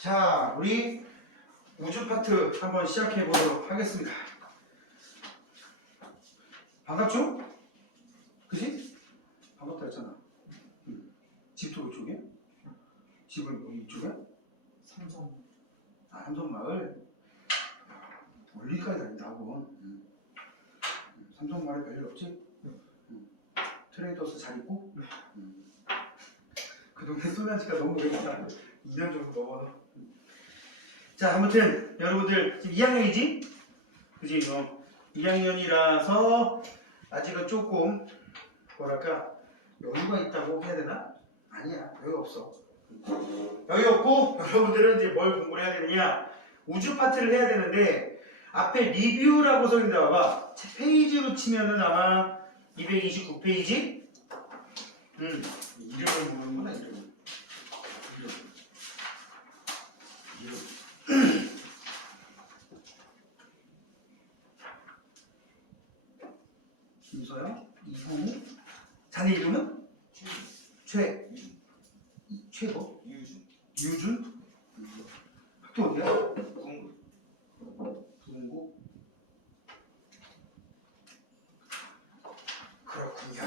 자, 우리 우주 파트 한번 시작해 보도록 하겠습니다. 반갑죠? 그지? 반갑다 했잖아. 집도 이쪽에? 집은 여기 이쪽에? 삼성. 아, 삼성마을? 멀리까지 다닌다고. 삼성마을에 별일 없지? 트레이더스 잘 있고? 그 동네 소나지가 너무 오래됐다. 2년 정도 넘어서. 자, 아무튼 여러분들 지금 2학년이지? 그지? 2학년이라서 아직은 조금 뭐랄까 여유가 있다고 해야 되나? 아니야, 여유 없어. 여유 없고 여러분들은 이제 뭘 공부를 해야 되느냐? 우주 파트를 해야 되는데 앞에 리뷰라고 써 있는데 봐봐. 페이지로 치면은 아마 229페이지? 이름을 모르는구나, 이름. 김서영, 이성우. 자네 이름은? 최고? 유준? 학교 어디야? 동구. 그렇군요.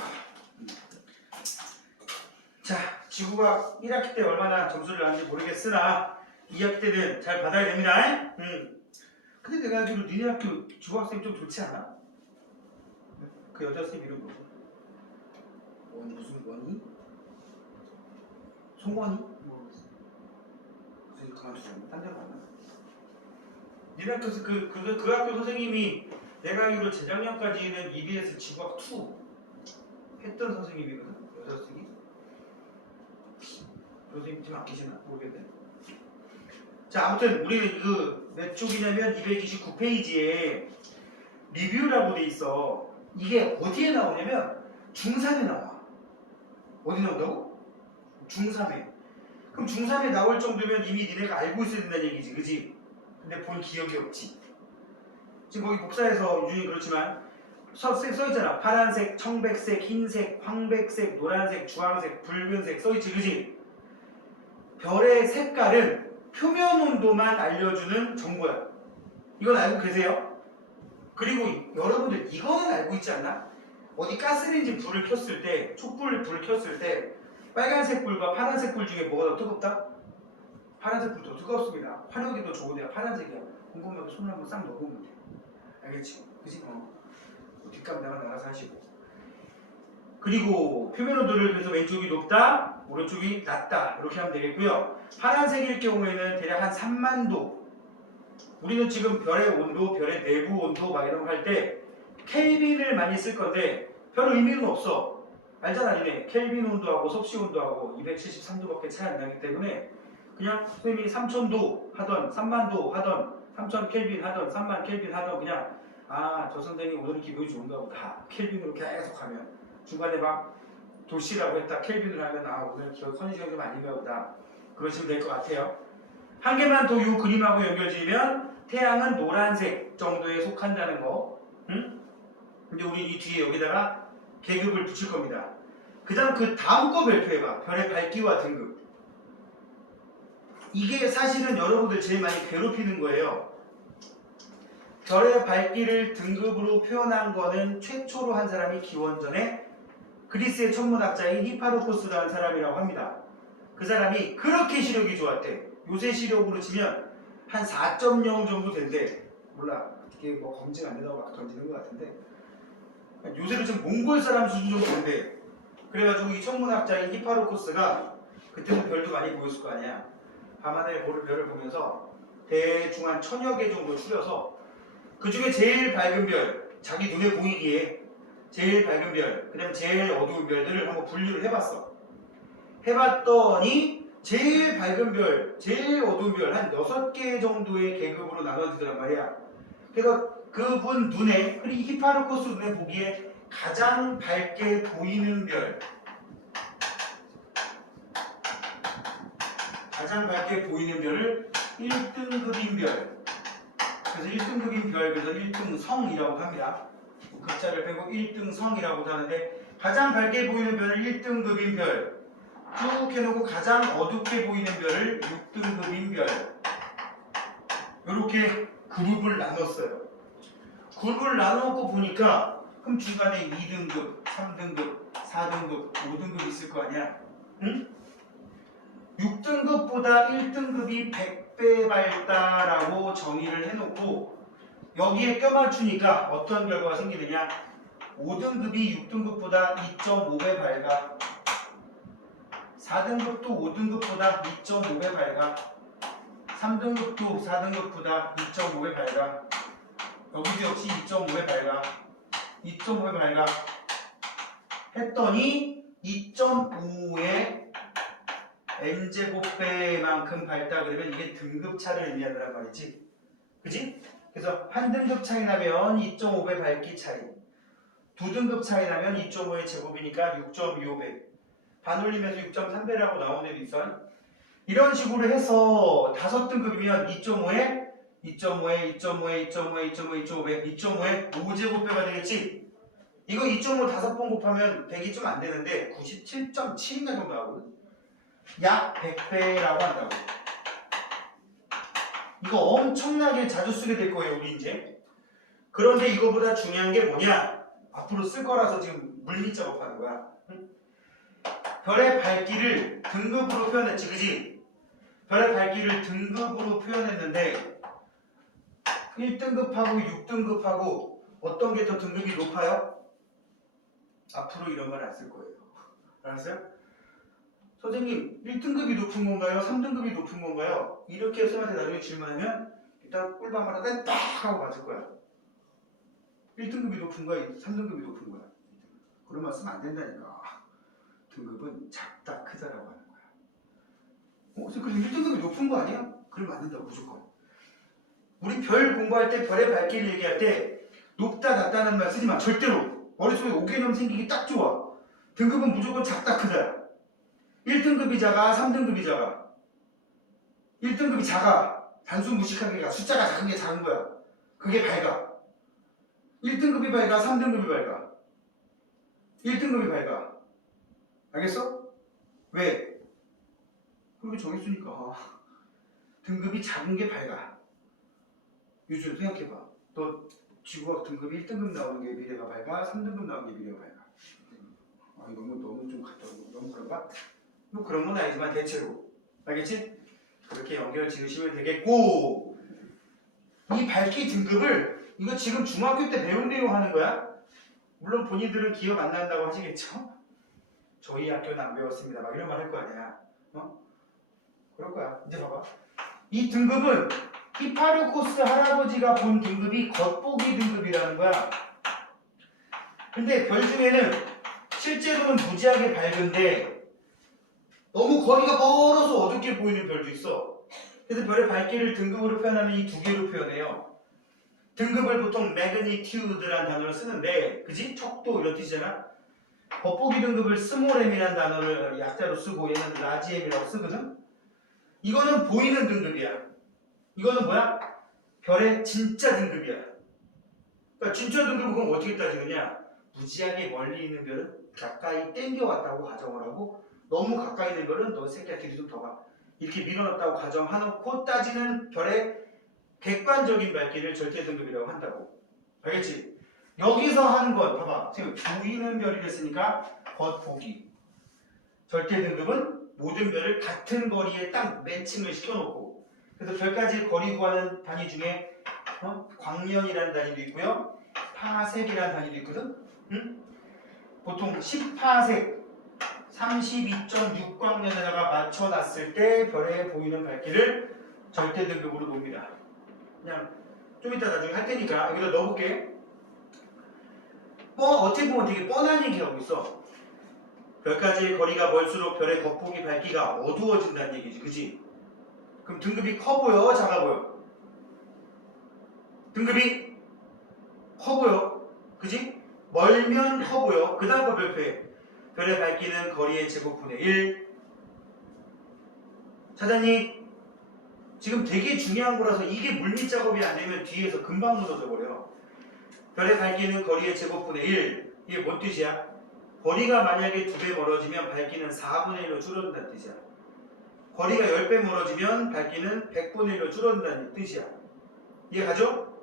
자, 지구과학 1학기 때 얼마나 점수를 나왔는지 모르겠으나 2학기 때는 잘 받아야 됩니다. 근데 내가 알기로 니네 학교 지구학생 좀 좋지 않아? 그 여자 선생님 이름 뭐지? 무슨 원이? 송원이? 모르겠어. 선생님 그만두자. 딴 데로 갔나? 니네 학교에서 그 학교 선생님이 내가 알기로 재작년까지는 EBS 지구학 2 했던 선생님이거든? 여자 선생님? 선생님 지금 안 계시나? 모르겠네. 자, 아무튼 우리는 그 몇 쪽이냐면 229페이지에 리뷰라고 돼 있어. 이게 어디에 나오냐면 중3에 나와. 어디 나온다고? 중3에. 그럼 중3에 나올 정도면 이미 니네가 알고 있어야 된다는 얘기지, 그지? 근데 본 기억이 없지. 지금 거기 복사해서 유준이 그렇지만 써있잖아. 파란색, 청백색, 흰색, 황백색, 노란색, 주황색, 붉은색 써있지, 그지? 별의 색깔은 표면 온도만 알려주는 정보야. 이건 알고 계세요? 그리고 여러분들 이거는 알고 있지 않나? 어디 가스레인지 불을 켰을 때, 촛불 불을 켰을 때 빨간색 불과 파란색 불 중에 뭐가 더 뜨겁다? 파란색 불이 더 뜨겁습니다. 화력이 더 좋은 애가 파란색이야. 궁금하면 손을 한번 싹 넣어보면 돼. 알겠지? 그치? 뒷감당은 알아서 하시고. 그리고 표면 온도를 그래서 왼쪽이 높다, 오른쪽이 낮다 이렇게 하면 되겠고요. 파란색일 경우에는 대략 한 3만도. 우리는 지금 별의 온도, 별의 내부 온도 막 이런 거 할 때 켈빈을 많이 쓸 건데 별 의미는 없어. 알잖아, 니네. 켈빈 온도하고 섭씨 온도하고 273도밖에 차이 안 나기 때문에 그냥 선생님이 3000도 하던 3만도 하던 3000 켈빈 하던 3만 켈빈 하던 그냥 저 선생님 오늘 기분이 좋은가 보다. 켈빈으로 계속 하면 중간에 막 도시라고 했다 켈빈을 하면 오늘 컨디션이 좀 아닌가 보다. 그러시면 될 것 같아요. 한 개만 더 이 그림하고 연결지으면 태양은 노란색 정도에 속한다는 거. 근데 우리 이 뒤에 여기다가 계급을 붙일 겁니다. 그 다음 거 발표해봐. 별의 밝기와 등급. 이게 사실은 여러분들 제일 많이 괴롭히는 거예요. 별의 밝기를 등급으로 표현한 거는 최초로 한 사람이 기원전에 그리스의 천문학자인 히파로코스라는 사람이라고 합니다. 그 사람이 그렇게 시력이 좋았대. 요새 시력으로 치면 한 4.0 정도 된대. 몰라. 이게 뭐 검증 안 된다고 막 던지는 것 같은데. 요새는 지금 몽골 사람 수준 정도 된대. 그래가지고 이 천문학자인 히파로코스가 그때는 별도 많이 보였을 거 아니야. 밤하늘의 별을 보면서 대충 한 1000여 개 정도 추려서 그 중에 제일 밝은 별, 자기 눈에 보이기에 제일 밝은 별, 그 다음에 제일 어두운 별들을 한번 분류를 해봤어. 해봤더니 제일 밝은 별, 제일 어두운 별 한 6개 정도의 계급으로 나눠지더란 말이야. 그래서 그분 눈에, 히파로코스 눈에 보기에 가장 밝게 보이는 별, 가장 밝게 보이는 별을 1등급인 별, 그래서 1등급인 별, 그래서 1등성이라고 합니다. 글자를 빼고 1등성이라고 하는데 가장 밝게 보이는 별을 1등급인 별, 쭉 해놓고 가장 어둡게 보이는 별을 6등급인 별. 이렇게 그룹을 나눴어요. 그룹을 나눠놓고 보니까 그럼 중간에 2등급, 3등급, 4등급, 5등급 있을 거 아니야? 응? 6등급보다 1등급이 100배 밝다라고 정의를 해놓고 여기에 껴맞추니까 어떤 결과가 생기느냐? 5등급이 6등급보다 2.5배 밝아. 4등급도 5등급보다 2.5배 밝아. 3등급도 4등급보다 2.5배 밝아. 여기도 역시 2.5배 밝아. 2.5배 밝아. 했더니 2.5의 n제곱배만큼 밝다 그러면 이게 등급차를 의미한다는 말이지. 그지? 그래서 한 등급 차이 나면 2.5배 밝기 차이. 두 등급 차이 나면 2.5의 제곱이니까 6.25배. 반올림에서 6.3배라고 나오는 애도 있어. 이런 식으로 해서 5등급이면 2.5에 2.5에 2.5에 2.5에 2.5에 2.5에 2.5에 5제곱배가 되겠지? 이거 2.5 5번 곱하면 100이 좀 안 되는데 97.7인가 정도 나오거든. 약 100배라고 한다고. 이거 엄청나게 자주 쓰게 될 거예요, 우리 이제. 그런데 이거보다 중요한 게 뭐냐? 앞으로 쓸 거라서 지금 물리 작업하는 거야. 응? 별의 밝기를 등급으로 표현했지, 그지? 별의 밝기를 등급으로 표현했는데 1등급하고 6등급하고 어떤 게 더 등급이 높아요? 앞으로 이런 말 안 쓸 거예요. 알았어요? 선생님, 1등급이 높은 건가요? 3등급이 높은 건가요? 이렇게 쌤한테 나중에 질문하면 일단 꿀밤 하나 딱 하고 맞을 거야. 1등급이 높은 거야? 3등급이 높은 거야? 그런 말 쓰면 안 된다니까. 등급은 작다, 크다라고 하는 거야. 그럼 1등급이 높은 거 아니야? 그러면 안 된다고, 무조건. 우리 별 공부할 때 별의 밝기를 얘기할 때 높다, 낮다는 말 쓰지 마. 절대로. 머릿속에 오개념 생기기 딱 좋아. 등급은 무조건 작다, 크다. 1등급이 작아, 3등급이 작아. 1등급이 작아. 단순 무식하게 가. 숫자가 작은 게 작은 거야. 그게 밝아. 1등급이 밝아, 3등급이 밝아. 1등급이 밝아. 알겠어? 왜? 그렇게 정했으니까. 등급이 작은 게 밝아. 요즘 생각해봐. 너 지구학 등급이 1등급 나오는 게 미래가 밝아, 3등급 나오는 게 미래가 밝아. 아, 이거 너무 좀 갔다 오고 너무 그런가? 뭐 그런 건 아니지만 대체로. 알겠지? 그렇게 연결 지으시면 되겠고, 이 밝기 등급을 이거 지금 중학교 때 배운 내용 하는 거야? 물론 본인들은 기억 안 난다고 하시겠죠? 저희 학교는 안 배웠습니다. 막 이런 말 할 거 아니야. 그럴 거야. 이제 봐봐. 이 등급은 히파르코스 할아버지가 본 등급이 겉보기 등급이라는 거야. 근데 별 중에는 실제로는 무지하게 밝은데 너무 거리가 멀어서 어둡게 보이는 별도 있어. 그래서 별의 밝기를 등급으로 표현하면 이 두 개로 표현해요. 등급을 보통 매그니튜드라는 단어를 쓰는데, 그지? 척도 이런 뜻이잖아. 겉보기 등급을 스몰m이라는 단어를 약자로 쓰고 얘는 라지m이라고 쓰거든. 이거는 보이는 등급이야. 이거는 뭐야? 별의 진짜 등급이야. 그러니까 진짜 등급은 그럼 어떻게 따지느냐? 무지하게 멀리 있는 별은 가까이 땡겨왔다고 가정을 하고, 너무 가까이 있는 별은 너 새끼야 길이 좀 더 가. 이렇게 밀어넣었다고 가정해놓고 따지는 별의 객관적인 밝기를 절대 등급이라고 한다고. 알겠지? 여기서 하는 건 봐봐. 지금 보이는 별이 됐으니까 겉보기. 절대 등급은 모든 별을 같은 거리에 딱 매칭을 시켜놓고, 그래서 별까지 거리 구하는 단위 중에 광년이라는 단위도 있고요, 파섹이라는 단위도 있거든. 응? 보통 10파섹 32.6광년에다가 맞춰놨을 때 별에 보이는 밝기를 절대 등급으로 놉니다. 그냥 좀 이따 나중에 할 테니까 여기다 넣어볼게. 어떻게 보면 되게 뻔한 얘기하고 있어. 별까지의 거리가 멀수록 별의 겉보기 밝기가 어두워진다는 얘기지, 그지? 그럼 등급이 커 보여, 작아 보여? 등급이 커 보여, 그지? 멀면 커 보여. 그 다음 거 별표에 별의 밝기는 거리의 제곱분의 1. 찾았니? 지금 되게 중요한 거라서 이게 물밑 작업이 안 되면 뒤에서 금방 무너져 버려. 별의 밝기는 거리의 제곱분의 1. 이게 뭔 뜻이야? 거리가 만약에 2배 멀어지면 밝기는 4분의 1로 줄어든다는 뜻이야. 거리가 10배 멀어지면 밝기는 100분의 1로 줄어든다는 뜻이야. 이해가죠?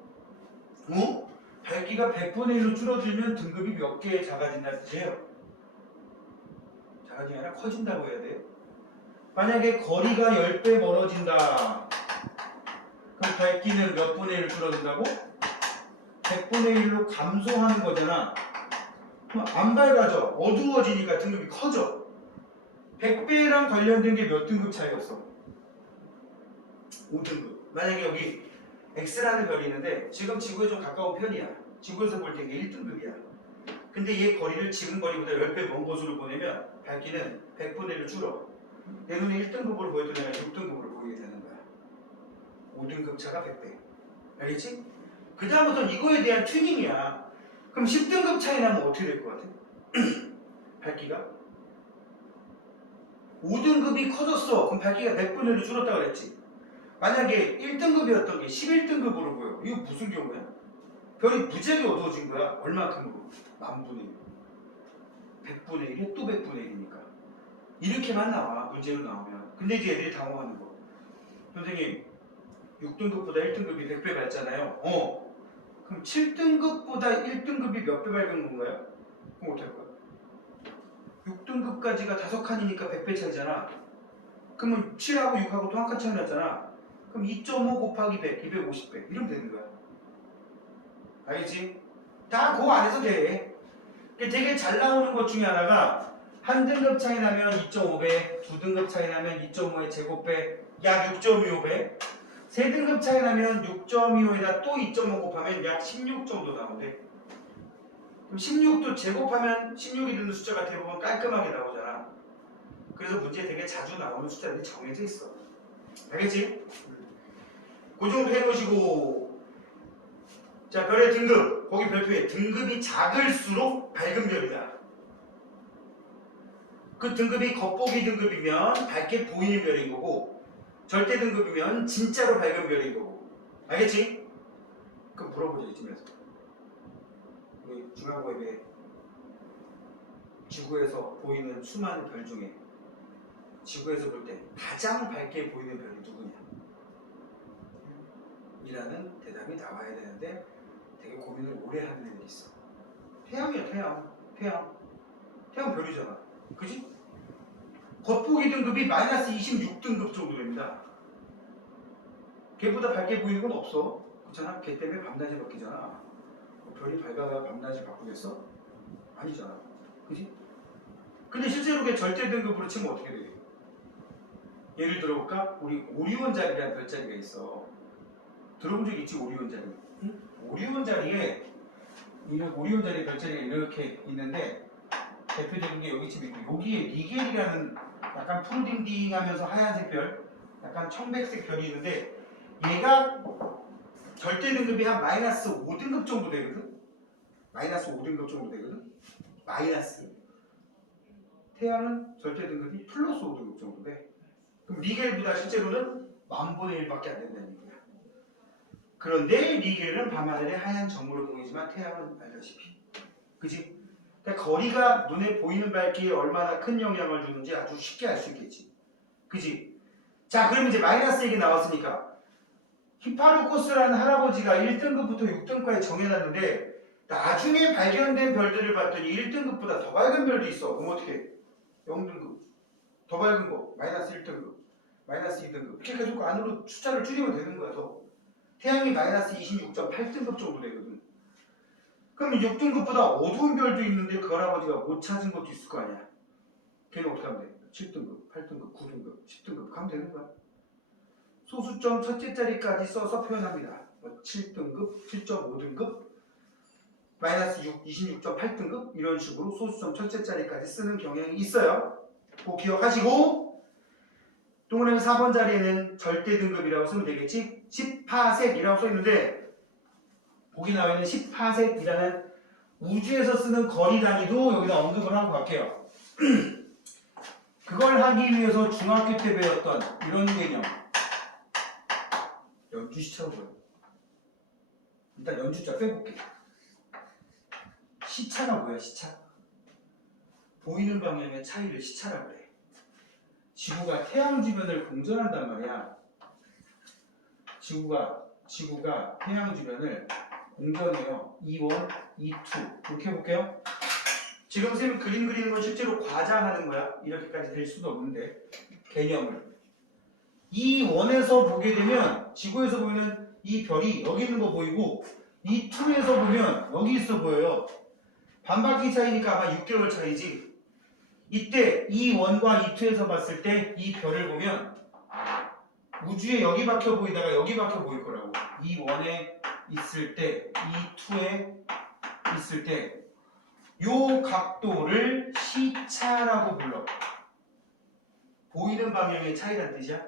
밝기가 100분의 1로 줄어들면 등급이 몇 개 작아진다는 뜻이에요. 작아지면 아니라 커진다고 해야 돼요. 만약에 거리가 10배 멀어진다. 그럼 밝기는 몇 분의 1로 줄어든다고? 100분의 1로 감소하는 거잖아. 그럼 안 밝아져. 어두워지니까 등급이 커져. 100배랑 관련된 게 몇 등급 차이였어? 5등급. 만약에 여기 X라는 별이 있는데 지금 지구에 좀 가까운 편이야. 지구에서 볼 때 이게 1등급이야. 근데 얘 거리를 지금 거리보다 10배 먼 곳으로 보내면 밝기는 100분의 1로 줄어. 내 눈에 1등급으로 보였던 애가 6등급으로 보이게 되는 거야. 5등급 차가 100배. 알겠지? 그 다음부터는 이거에 대한 튜닝이야. 그럼 10등급 차이 나면 어떻게 될 것 같아? 밝기가? 5등급이 커졌어. 그럼 밝기가 100분의 1로 줄었다고 그랬지. 만약에 1등급이었던 게 11등급으로 보여. 이거 무슨 경우야? 별이 무지하게 어두워진 거야. 얼마큼으로? 만분의 1. 100분의 1에 또 100분의 1이니까. 이렇게만 나와. 문제로 나오면. 근데 이제 애들이 당황하는 거. 선생님 6등급보다 1등급이 100배 밝잖아요. 그럼 7등급보다 1등급이 몇 배 밝은 건가요? 그럼 어떻게 할 거야? 6등급까지가 5칸이니까 100배 차이잖아. 그러면 7하고 6하고 또 한 칸 차이 났잖아. 그럼 2.5 곱하기 100, 250배. 이러면 되는 거야. 알겠지? 다 그 안에서 돼. 되게 잘 나오는 것 중에 하나가 한 등급 차이 나면 2.5배, 두 등급 차이 나면 2.5의 제곱배, 약 6.25배, 세 등급 차이 나면 6.25에다 또 2.5 곱하면 약 16 정도 나오는데, 그럼 16도 제곱하면 16이 되는 숫자가 대부분 깔끔하게 나오잖아. 그래서 문제에 되게 자주 나오는 숫자들이 정해져 있어. 알겠지? 그 정도 해놓으시고, 자, 별의 등급, 거기 별표에 등급이 작을수록 밝은 별이다. 그 등급이 겉보기 등급이면 밝게 보이는 별인 거고, 절대 등급이면 진짜로 밝은 별인 거고. 알겠지? 그럼 물어보자, 이쯤에서. 우리 중앙고에 지구에서 보이는 수많은 별 중에 지구에서 볼 때 가장 밝게 보이는 별이 누구냐? 이라는 대답이 나와야 되는데 되게 고민을 오래 하는 애들이 있어. 태양이야, 태양 별이잖아. 그지? 겉보기 등급이 마이너스 26등급 정도 됩니다. 걔보다 밝게 보이는 건 없어. 그렇잖아? 걔 때문에 밤낮이 바뀌잖아. 별이 밝아야 밤낮이 바꾸겠어? 아니잖아. 그지? 근데 실제로 걔 절대 등급으로 치면 어떻게 돼? 예를 들어볼까? 우리 오리온 자리라는 별자리가 있어. 들어본 적 있지, 오리온 자리? 응? 오리온 자리에 오리온 자리 별자리가 이렇게 있는데 대표적인 게 여기쯤 있고, 여기에 니겔이라는 약간 푸르딩딩하면서 하얀색 별, 약간 청백색 별이 있는데 얘가 절대 등급이 한 마이너스 5등급 정도 되거든? 마이너스 5등급 정도 되거든? 마이너스. 태양은 절대 등급이 플러스 5등급 정도 돼. 그럼 니겔보다 실제로는 10,000분의 1밖에 안 된다는 거야. 그런데 니겔은 밤하늘의 하얀 점으로 보이지만 태양은 알다시피. 그지? 그러니까 거리가 눈에 보이는 밝기에 얼마나 큰 영향을 주는지 아주 쉽게 알 수 있겠지. 그지? 자, 그럼 이제 마이너스 얘기 나왔으니까 히파르코스라는 할아버지가 1등급부터 6등급까지 정해놨는데 나중에 발견된 별들을 봤더니 1등급보다 더 밝은 별도 있어. 그럼 어떻게 해? 0등급. 더 밝은 거. 마이너스 1등급. 마이너스 2등급. 이렇게 계속 그 안으로 숫자를 줄이면 되는 거야. 더. 태양이 마이너스 26.8등급 정도 되거든. 그럼 6등급보다 어두운 별도 있는데 그 할아버지가 못 찾은 것도 있을 거 아니야. 걔는 어떻게 하면 돼? 7등급, 8등급, 9등급, 10등급 가면 되는 거야. 소수점 첫째 자리까지 써서 표현합니다. 7등급, 7.5등급, 마이너스 26.8등급 이런 식으로 소수점 첫째 자리까지 쓰는 경향이 있어요. 꼭 기억하시고, 동그라미 4번 자리에는 절대 등급이라고 쓰면 되겠지? 10파섹이라고 써있는데 거기 나와 있는 10파섹이라는 우주에서 쓰는 거리 단위도 여기다 언급을 하고 갈게요. 그걸 하기 위해서 중학교 때 배웠던 이런 개념, 연주시차로 보여. 일단 연주자 빼볼게. 시차가 뭐야? 시차. 보이는 방향의 차이를 시차라고 해. 지구가 태양 주변을 공전한단 말이야. 지구가 태양 주변을 공전해요. E1, E2 이렇게 해볼게요. 지금 쌤 그림 그리는 건 실제로 과장하는 거야. 이렇게까지 될 수도 없는데 개념을 E1에서 보게 되면 지구에서 보면 이 별이 여기 있는 거 보이고 E2에서 보면 여기 있어 보여요. 반바퀴 차이니까 아마 6개월 차이지. 이때 E1과 E2에서 봤을 때 이 별을 보면 우주에 여기 박혀 보이다가 여기 박혀 보일 거라고. E1에 있을 때, E2에 있을 때 요 각도를 시차라고 불러. 보이는 방향의 차이란 뜻이야.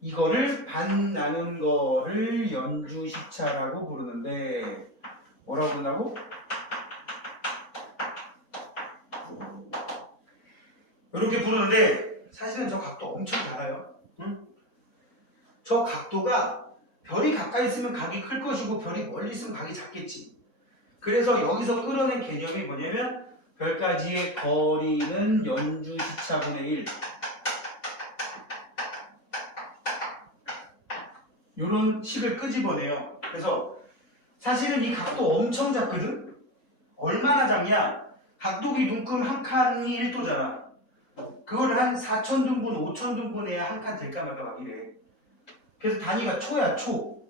이거를 반 나눈 거를 연주시차라고 부르는데 뭐라고 부른다고? 이렇게 부르는데 사실은 저 각도 엄청 작아요. 응? 저 각도가 별이 가까이 있으면 각이 클 것이고 별이 멀리 있으면 각이 작겠지. 그래서 여기서 끌어낸 개념이 뭐냐면 별까지의 거리는 연주시차분의 1 이런 식을 끄집어내요. 그래서 사실은 이 각도 엄청 작거든? 얼마나 작냐? 각도기 눈금 한 칸이 1도잖아. 그거를 한 4,000등분, 5,000등분 해야 한 칸 될까 말까 막 이래. 그래서 단위가 초야, 초.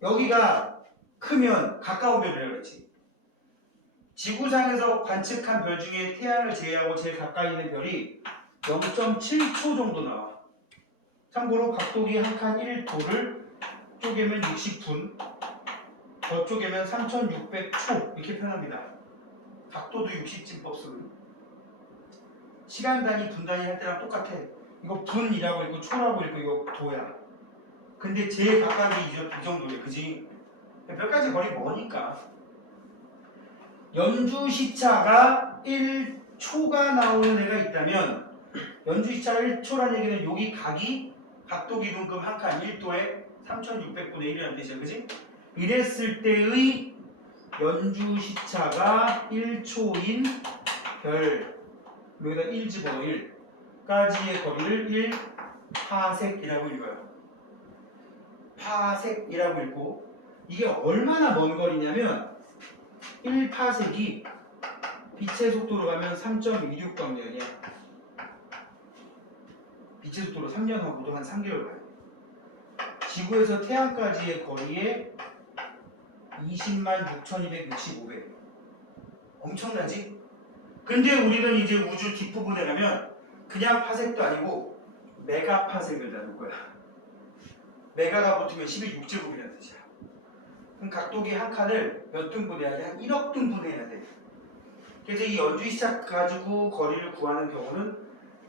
여기가 크면 가까운 별이라고 그랬지. 지구상에서 관측한 별 중에 태양을 제외하고 제일 가까이 있는 별이 0.7초 정도 나와. 참고로 각도기 한 칸 1도를 쪼개면 60분, 더 쪼개면 3600초 이렇게 표현합니다. 각도도 60진법 쓰는. 시간 단위, 분 단위 할 때랑 똑같아. 이거 분이라고 읽고 초라고 읽고 이거 도야. 근데 제일 가까이 이 정도래, 그지? 별까지 거리 머니까. 연주시차가 1초가 나오는 애가 있다면 연주시차가 1초라는 얘기는 여기 각이 각도기 눈금 한 칸 1도에 3600분의 1이라는 뜻이야, 그지? 이랬을 때의 연주시차가 1초인 별 여기다 1 집어넣어 1까지의 거리를 1파섹이라고 읽어요. 파섹이라고 읽고 이게 얼마나 먼 거리냐면 1파섹이 빛의 속도로 가면 3.26광년이야. 빛의 속도로 3년 하고도 한 3개월 가요. 지구에서 태양까지의 거리에 20만 6,265배. 엄청나지? 근데 우리는 이제 우주 뒷부분에 가면 그냥 파섹도 아니고 메가파섹을 다룰 거야. 메가가 붙으면 12.6제곱이라는 뜻이야. 그럼 각도기 한 칸을 몇 등분 해야 돼? 한 1억 등분 해야 돼. 그래서 이 연주시차 가지고 거리를 구하는 경우는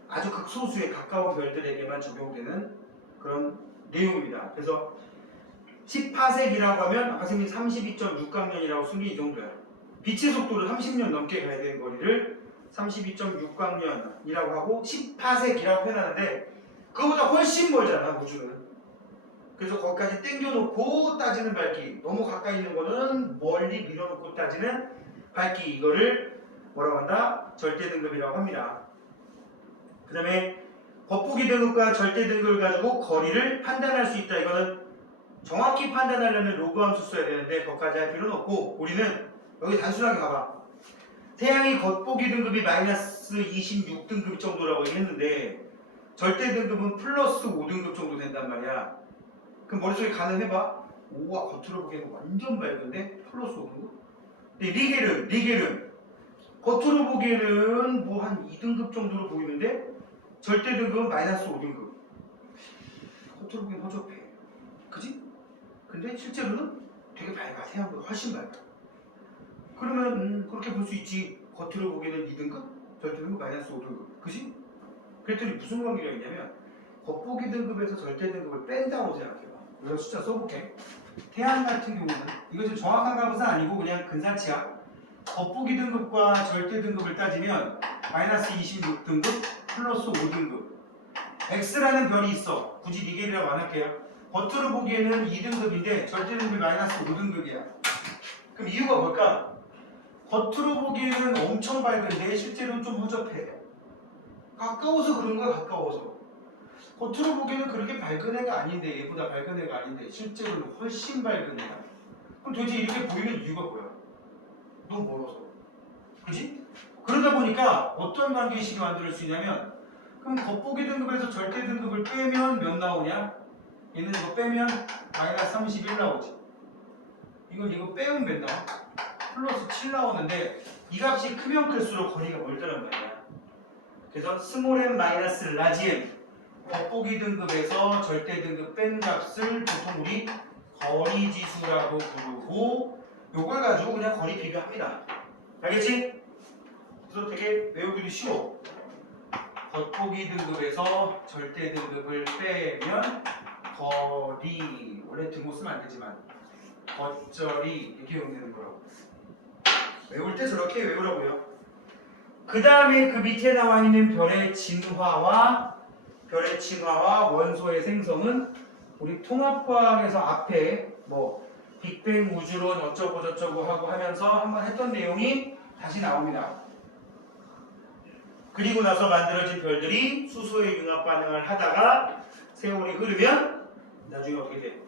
아주 극소수의 가까운 별들에게만 적용되는 그런 내용입니다. 그래서 10파섹이라고 하면 아까 선생님 32.6광년이라고 쓴 게 이 정도야. 빛의 속도로 30년 넘게 가야 되는 거리를 32.6광년이라고 하고 10파섹이라고 표현하는데 그거보다 훨씬 멀잖아, 우주는. 그래서 거기까지 당겨놓고 따지는 밝기, 너무 가까이 있는 거는 멀리 밀어놓고 따지는 밝기, 이거를 뭐라고 한다? 절대 등급이라고 합니다. 그 다음에 겉보기 등급과 절대 등급을 가지고 거리를 판단할 수 있다. 이거는 정확히 판단하려면 로그 함수 써야 되는데 거기까지 할 필요는 없고 우리는 여기 단순하게 봐봐. 태양이 겉보기 등급이 마이너스 26등급 정도라고 얘기했는데 절대 등급은 플러스 5등급 정도 된단 말이야. 그럼 머릿속에 가늠해봐. 우와, 겉으로 보기에는 완전 밝은데 플러스 5등급? 근데 리겔은 겉으로 보기에는 뭐 한 2등급 정도로 보이는데 절대 등급은 마이너스 5등급. 겉으로 보기엔 허접해. 그지? 근데 실제로는 되게 밝아. 태양보다 훨씬 밝아. 그러면 그렇게 볼 수 있지. 겉으로 보기에는 2등급, 절대 등급 마이너스 5등급. 그지? 그랬더니 무슨 관계가 있냐면 겉보기 등급에서 절대 등급을 뺀다고 생각해봐. 그래서 숫자 써볼게. 태양 같은 경우는 이거 좀 정확한 값은 아니고 그냥 근사치야. 겉보기 등급과 절대 등급을 따지면 마이너스 26등급 플러스 5등급. X라는 별이 있어. 굳이 리겔이라고 안 할게요. 겉으로 보기에는 2등급인데 절대 등급이 마이너스 5등급이야. 그럼 이유가 뭘까? 겉으로 보기에는 엄청 밝은데 실제로는 좀 허접해. 가까워서 그런 거야, 가까워서. 겉으로 보기에는 그렇게 밝은 애가 아닌데, 얘보다 밝은 애가 아닌데 실제로는 훨씬 밝은 애야. 그럼 도대체 이렇게 보이는 이유가 뭐야? 너무 멀어서. 그지? 그러다 보니까 어떤 관계식이 만들 수 있냐면, 그럼 겉보기 등급에서 절대 등급을 빼면 몇 나오냐? 얘는 이거 빼면 마이너스 31 나오지. 이건 이거 빼면 몇 나와? 플러스 7 나오는데 이 값이 크면 클수록 거리가 멀다는 말이야. 그래서 스몰 m 마이너스 라지 m 겉보기 등급에서 절대 등급 뺀 값을 보통 우리 거리 지수라고 부르고 요걸 가지고 그냥 거리 비교합니다. 알겠지? 그래서 되게 외우기도 쉬워. 겉보기 등급에서 절대 등급을 빼면 거리, 원래 등호 쓰면 안 되지만 겉절이 이렇게 외우면 거라고. 외울 때 저렇게 외우라고요. 그 다음에 그 밑에 나와 있는 별의 진화와 원소의 생성은 우리 통합과학에서 앞에 뭐 빅뱅 우주론 어쩌고 저쩌고 하고 하면서 한번 했던 내용이 다시 나옵니다. 그리고 나서 만들어진 별들이 수소의 융합 반응을 하다가 세월이 흐르면 나중에 어떻게 돼?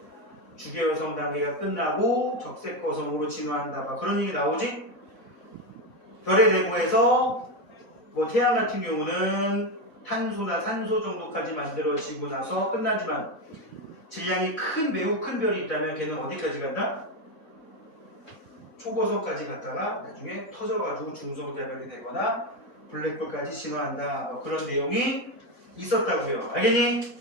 주계여성 단계가 끝나고 적색거성으로 진화한다. 그런 얘기 나오지? 별의 내부에서 뭐 태양 같은 경우는 탄소나 산소 정도까지 만들어지고 나서 끝나지만 질량이 매우 큰 별이 있다면 걔는 어디까지 간다? 초고성까지 갔다가 나중에 터져가지고 중성자별이 되거나 블랙홀까지 진화한다. 뭐 그런 내용이 있었다고요. 알겠니?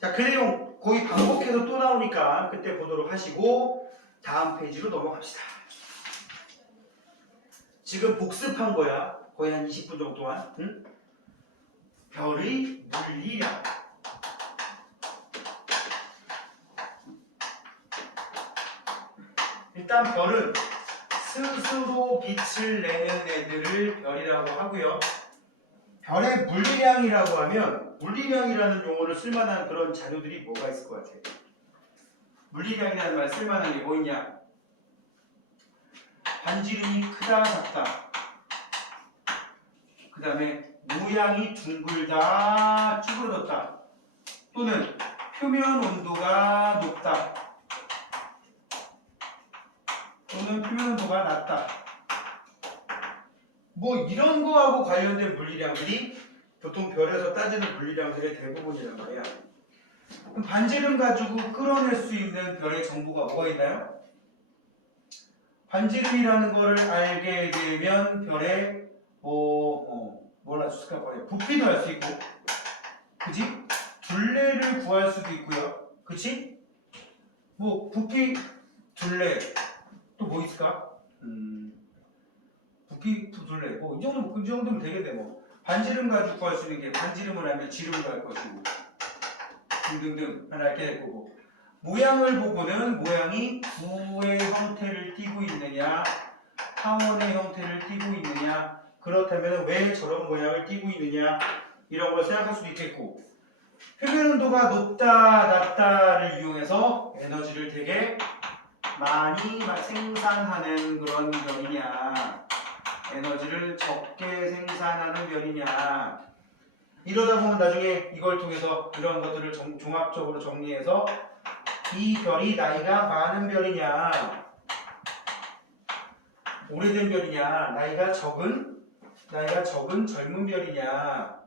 자, 그 내용 거의 반복해서 또 나오니까 그때 보도록 하시고 다음 페이지로 넘어갑시다. 지금 복습한 거야. 거의 한 20분 정도 동안. 응? 별의 물리량. 일단 별은 스스로 빛을 내는 애들을 별이라고 하고요. 별의 물리량이라고 하면 물리량이라는 용어를 쓸만한 그런 자료들이 뭐가 있을 것 같아요? 물리량이라는 말 쓸만한 게 뭐 있냐? 반지름이 크다 작다, 그 다음에 모양이 둥글다 쭈그러졌다, 또는 표면 온도가 높다 또는 표면 온도가 낮다, 뭐 이런 거하고 관련된 물리량들이 보통 별에서 따지는 물리량들의 대부분이란 말이야. 그럼 반지름 가지고 끌어낼 수 있는 별의 정보가 뭐가 있나요? 반지름이라는 거를 알게 되면 별의 뭘 알 수 있을까? 부피도 알 수 있고, 그치? 둘레를 구할 수도 있고요, 그치? 뭐 부피, 둘레, 또 뭐 있을까? 부피, 둘레, 뭐 이 정도면 되겠네. 뭐 반지름 가지고 구할 수 있는 게 반지름을 하면 지름을 구할 것이고 등등등 하나 알게 될 거고, 모양을 보고는 모양이 구의 형태를 띠고 있느냐 타원의 형태를 띠고 있느냐, 그렇다면 왜 저런 모양을 띠고 있느냐 이런 걸 생각할 수도 있겠고, 표면 온도가 높다 낮다를 이용해서 에너지를 되게 많이 생산하는 그런 별이냐 에너지를 적게 생산하는 별이냐, 이러다 보면 나중에 이걸 통해서 이런 것들을 종합적으로 정리해서 이 별이 나이가 많은 별이냐 오래된 별이냐 나이가 적은 젊은 별이냐,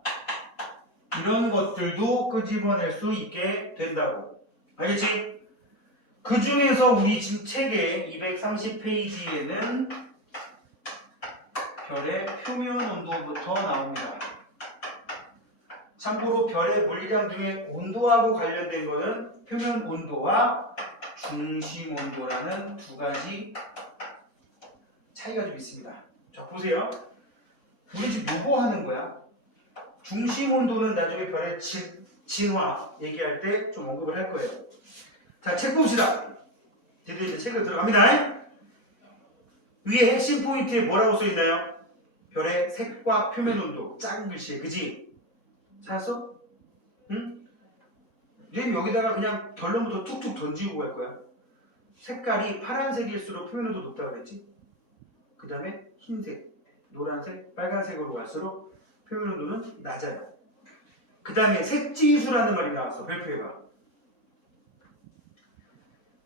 이런 것들도 끄집어낼 수 있게 된다고. 알겠지? 그 중에서 우리 지금 책의 230페이지에는 별의 표면 온도부터 나옵니다. 참고로 별의 물리량 중에 온도하고 관련된 거는 표면 온도와 중심 온도라는 두 가지 차이가 좀 있습니다. 자, 보세요. 우리 지금 뭐 하는 거야? 중심 온도는 나중에 별의 진화 얘기할 때 좀 언급을 할 거예요. 자, 책 봅시다. 드디어 이제 책을 들어갑니다. 위에 핵심 포인트에 뭐라고 써 있나요? 별의 색과 표면 온도, 작은 글씨에, 그지? 찾았어? 응? 얘는 여기다가 그냥 결론부터 툭툭 던지고 갈 거야. 색깔이 파란색일수록 표면 온도 높다고 그랬지? 그 다음에 흰색, 노란색, 빨간색으로 갈수록 표면 온도는 낮아요. 그 다음에 색지수라는 말이 나왔어. 발표해봐.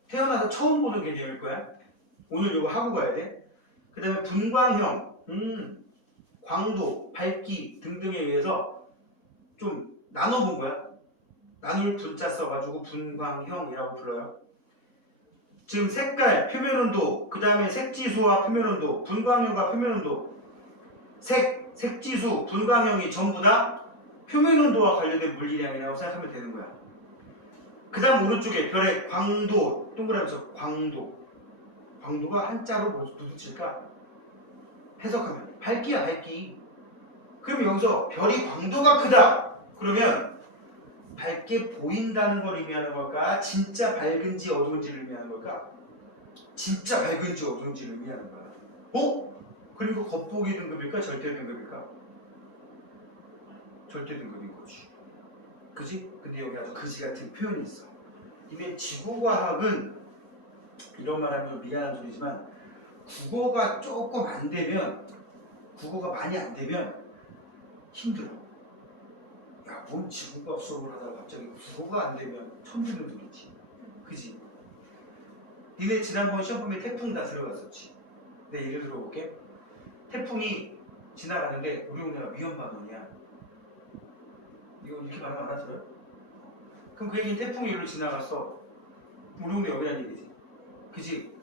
태어나서 처음 보는 개념일 거야. 오늘 이거 하고 가야 돼. 그 다음에 분광형, 광도, 밝기 등등에 의해서 좀 나눠본 거야. 나눌 분자 써가지고 분광형이라고 불러요. 지금 색깔, 표면온도, 그 다음에 색지수와 표면온도, 분광형과 표면온도, 색지수, 분광형이 전부 다 표면온도와 관련된 물리량이라고 생각하면 되는 거야. 그 다음 오른쪽에 별의 광도, 동그라미 쳐 광도. 광도가 한자로 무슨 칠까? 해석하면 밝기야, 밝기. 그럼 여기서 별이 광도가 크다. 그러면 밝게 보인다는 걸 의미하는 걸까? 진짜 밝은지 어두운지를 의미하는 걸까? 진짜 밝은지 어두운지를 의미하는 거야. 그리고 겉보기 등급일까? 절대 등급일까? 절대 등급인 거지. 그지? 근데 여기 아주 그지 같은 표현이 있어. 이게 지구과학은 이런 말하면 미안한 소리지만 국어가 조금 안 되면, 국어가 많이 안 되면 힘들어. 야, 뭔 지구과학 수업을 하다가 갑자기 국어가 안 되면 처음 듣는 소리지. 그지? 니네 지난번 시험 보면 태풍 다 들어갔었지. 내 예를 들어볼게. 태풍이 지나가는데 우리 동네가 위험반원이야. 이거 이렇게 말하면 알아들어요? 그럼 그 얘기는 태풍이 여기로 지나갔어. 우리 동네 여기라는 얘기지. 그지?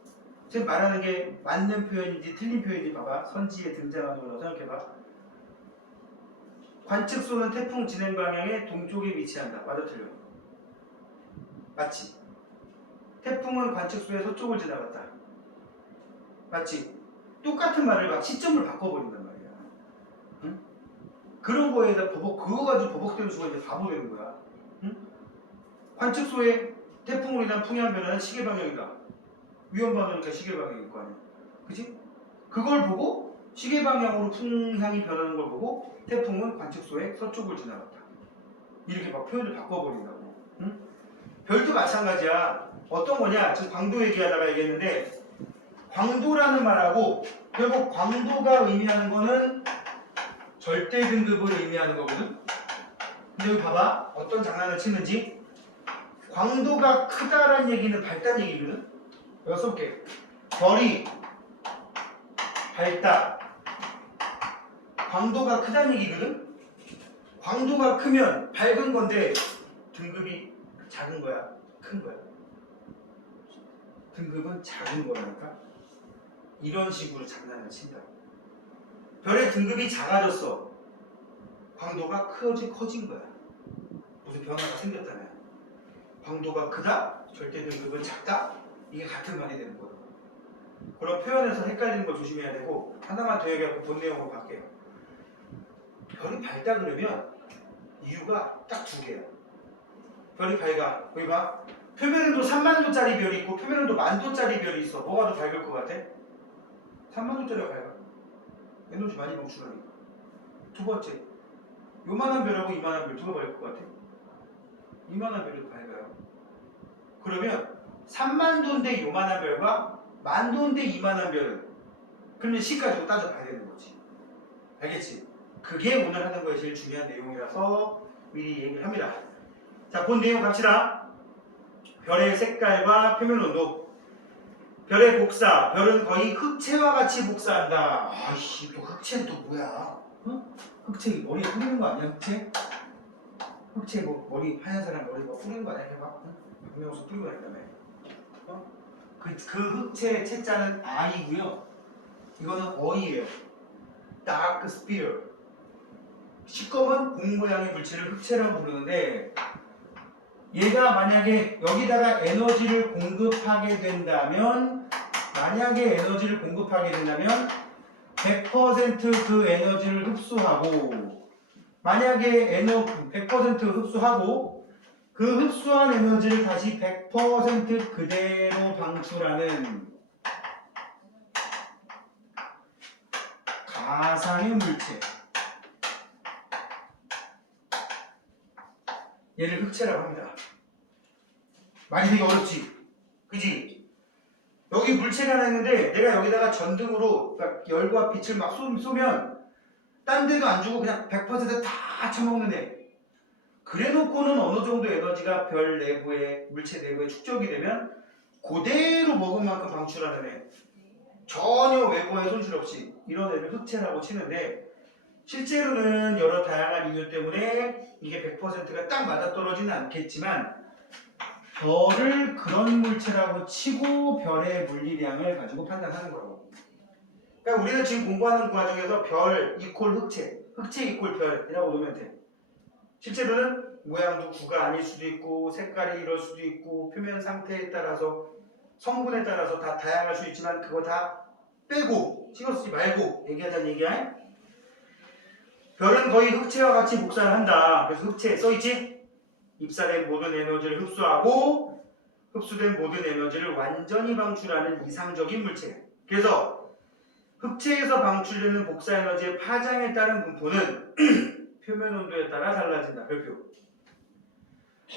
지금 말하는 게 맞는 표현인지 틀린 표현인지 봐봐. 선지에 등장하는 거라고 생각해봐. 관측소는 태풍 진행 방향의 동쪽에 위치한다. 맞아 틀려? 맞지? 태풍은 관측소의 서쪽을 지나갔다. 맞지? 똑같은 말을 막 시점을 바꿔버린단 말이야. 응? 그런 거에다 그거 가지고 버벅대는 수가 이제 바보 되는 거야. 응? 관측소에 태풍으로 인한 풍향 변화는 시계 방향이다. 위험 방향이니까 시계 방향일 거 아니야. 그지? 그걸 보고 시계 방향으로 풍향이 변하는 걸 보고 태풍은 관측소의 서쪽을 지나갔다. 이렇게 막 표현을 바꿔버린다고. 응? 별도 마찬가지야. 어떤 거냐? 지금 광도 얘기하다가 얘기했는데 광도라는 말하고 결국 광도가 의미하는 거는 절대 등급을 의미하는 거거든. 근데 여기 봐봐. 어떤 장난을 치는지. 광도가 크다라는 얘기는 밝다는 얘기거든. 여기 써볼게. 별이 밝다. 광도가 크다는 얘기거든. 광도가 크면 밝은 건데 등급이 작은 거야, 큰 거야? 등급은 작은 거라니까. 이런 식으로 장난을 친다. 별의 등급이 작아졌어. 광도가 커진 거야. 무슨 변화가 생겼다면. 광도가 크다, 절대 등급은 작다. 이게 같은 말이 되는 거야. 그런 표현에서 헷갈리는 거 조심해야 되고, 하나만 더 얘기하고 본 내용으로 갈게요. 별이 밝다 그러면 이유가 딱 두 개야. 별이 밝아. 여기 봐. 표면온도 3만도짜리 별이 있고 표면온도 10,000도짜리 별이 있어. 뭐가 더 밝을 것 같아? 3만도짜리가 밝아. 에너지 많이 방출하니까. 두 번째, 요만한 별하고 이만한 별 누가 밝을 것 같아? 이만한 별이 더 밝아요. 그러면 3만도인데 요만한 별과 10,000도인데 이만한 별은, 그러면 시 가지고 따져봐야 되는 거지. 알겠지? 그게 오늘 하는 거에 제일 중요한 내용이라서 미리 얘기를 합니다. 자, 본 내용 갑시다. 별의 색깔과 표면 온도. 별의 복사. 별은 거의 흑채와 같이 복사한다. 아이씨, 또 흑채는 또 뭐야? 응? 흑채 머리에 뿌리는 거 아니야? 흑채? 흑채 뭐 머리 하얀 사람 머리 뭐 뿌리는 거 아니야? 해봐. 응? 박명수 뿌리고 다닌다며. 어? 그 흑채 채자는 I고요. 이거는 어이예요. Dark Spear. 시꺼먼 공 모양의 물체를 흑채라고 부르는데, 얘가 만약에 여기다가 에너지를 공급하게 된다면, 100% 그 에너지를 흡수하고, 만약에 100% 흡수하고, 그 흡수한 에너지를 다시 100% 그대로 방출하는 가상의 물체, 얘를 흑채라고 합니다. 많이 되게 어렵지? 그지? 여기 물체 물체가 하나 있는데 내가 여기다가 전등으로 막 열과 빛을 막 쏘면 딴 데도 안 주고 그냥 100%다 처먹는 애. 그래 놓고는 어느 정도 에너지가 별 내부에, 물체 내부에 축적이 되면 그대로 먹은 만큼 방출하는 애. 전혀 외부에 손실 없이 이런 애를 흑체라고 치는데 실제로는 여러 다양한 이유 때문에 이게 100%가 딱 맞아떨어지는 않겠지만 별을 그런 물체라고 치고 별의 물리량을 가지고 판단하는 거라고. 그러니까 우리가 지금 공부하는 과정에서 별 이퀄 흑체, 흑체 이퀄 별이라고 놓으면 돼. 실제로는 모양도 구가 아닐 수도 있고 색깔이 이럴 수도 있고 표면 상태에 따라서 성분에 따라서 다 다양할 수 있지만 그거 다 빼고 신경 쓰지 말고 얘기하자는 얘기야. 별은 거의 흑체와 같이 복사를 한다. 그래서 흑체에 써있지? 입사된 모든 에너지를 흡수하고 흡수된 모든 에너지를 완전히 방출하는 이상적인 물체. 그래서 흑체에서 방출되는 복사 에너지의 파장에 따른 분포는 표면 온도에 따라 달라진다. 별표.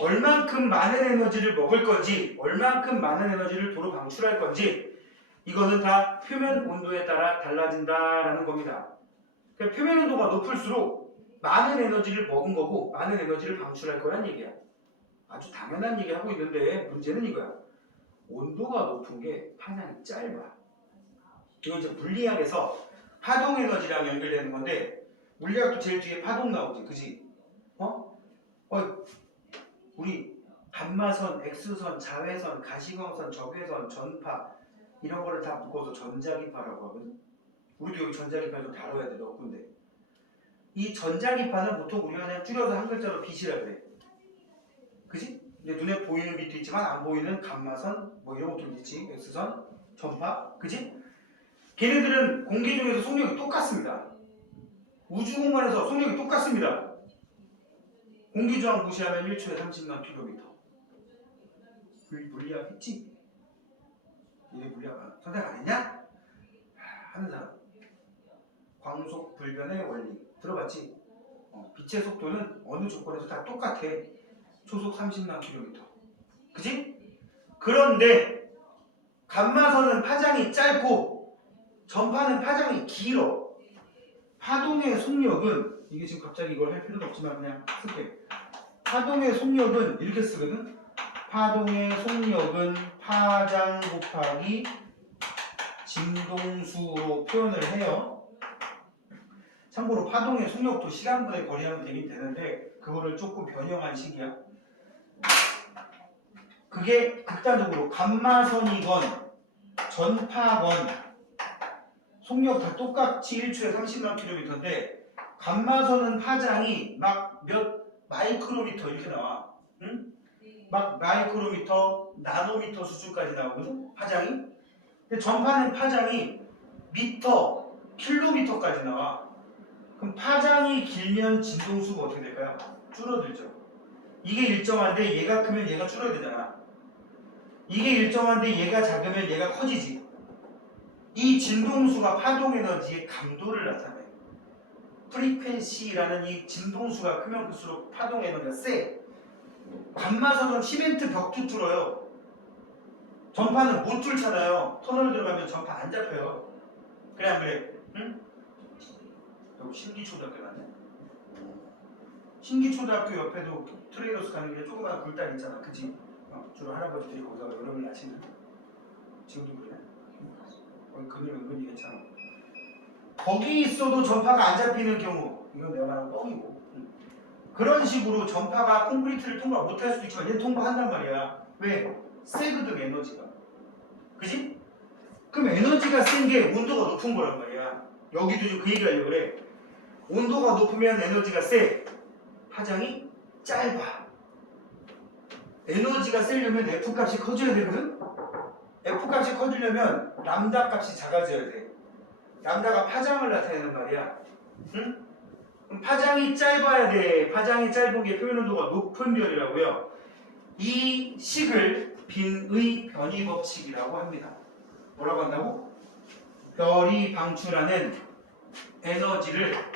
얼만큼 많은 에너지를 먹을 건지 얼만큼 많은 에너지를 도로 방출할 건지 이거는 다 표면 온도에 따라 달라진다라는 겁니다. 그러니까 표면 온도가 높을수록 많은 에너지를 먹은 거고 많은 에너지를 방출할 거란 얘기야. 아주 당연한 얘기 하고 있는데 문제는 이거야. 온도가 높은 게 파장이 짧아. 이건 이제 물리학에서 파동 에너지랑 연결되는 건데 물리학도 제일 뒤에 파동 나오지, 그지? 우리 감마선, X선, 자외선, 가시광선, 적외선, 전파 이런 거를 다 묶어서 전자기파라고 하거든. 우리도 여기 전자기파 좀 다뤄야 돼, 몇 군데. 이 전자기파는 보통 우리가 그냥 줄여서 한 글자로 빛이라 그래. 그지? 근데 눈에 보이는 빛도 있지만 안 보이는 감마선 뭐 이런 것도 있지. X선, 전파, 그지? 걔네들은 공기 중에서 속력이 똑같습니다. 우주 공간에서 속력이 똑같습니다. 공기 저항 무시하면 1초에 30만 킬로미터. 물리학 했지? 얘네 물리학 선택 안 했냐? 하는 사람. 광속 불변의 원리 들어봤지? 빛의 속도는 어느 조건에서 다 똑같아. 초속 30만 킬로미터. 그지? 그런데 감마선은 파장이 짧고 전파는 파장이 길어. 파동의 속력은 이게 지금 갑자기 이걸 할 필요는 없지만 그냥 쓸게. 파동의 속력은 이렇게 쓰거든. 파동의 속력은 파장 곱하기 진동수로 표현을 해요. 참고로 파동의 속력도 시간분의 거리하면 되긴 되는데 그거를 조금 변형한 식이야. 그게 극단적으로 감마선이건 전파건 속력 다 똑같이 1초에 30만 킬로미터인데 감마선은 파장이 막 몇 마이크로미터 이렇게 나와. 응? 막 마이크로미터, 나노미터 수준까지 나오거든. 파장이. 근데 전파는 파장이 미터, 킬로미터까지 나와. 그럼 파장이 길면 진동수가 어떻게 될까요? 줄어들죠. 이게 일정한데 얘가 크면 얘가 줄어야 되잖아. 이게 일정한데 얘가 작으면 얘가 커지지. 이 진동수가 파동 에너지의 강도를 나타내. 프리퀀시라는 이 진동수가 크면 클수록 파동 에너지가 세. 감마선은 시멘트 벽도 뚫어요. 전파는 못 뚫잖아요. 터널 들어가면 전파 안 잡혀요. 그래 안 그래? 응? 여기 신기초등학교 나네. 신기초등학교 옆에도 트레이더스 가는 길에 조그마한 굴단 있잖아. 그치? 주로 할아버지들이 거기서 여름을 나시는. 지금도 그래? 거기 그늘 은근히 괜찮아. 거기 있어도 전파가 안 잡히는 경우 이건 내가 말하는 뻥이고 그런 식으로 전파가 콘크리트를 통과 못할 수도 있지만 얘는 통과한단 말이야. 왜? 세거든 에너지가. 그지? 그럼 에너지가 센 게 온도가 높은 거란 말이야. 여기도 좀 그 얘기 하려고 그래. 온도가 높으면 에너지가 세. 파장이 짧아. 에너지가 세려면 F값이 커져야 되거든? F값이 커지려면 람다 값이 작아져야 돼. 람다가 파장을 나타내는 말이야. 응? 그럼 파장이 짧아야 돼. 파장이 짧은 게 표면 온도가 높은 별이라고요. 이 식을 빈의 변이 법칙이라고 합니다. 뭐라고 한다고? 별이 방출하는 에너지를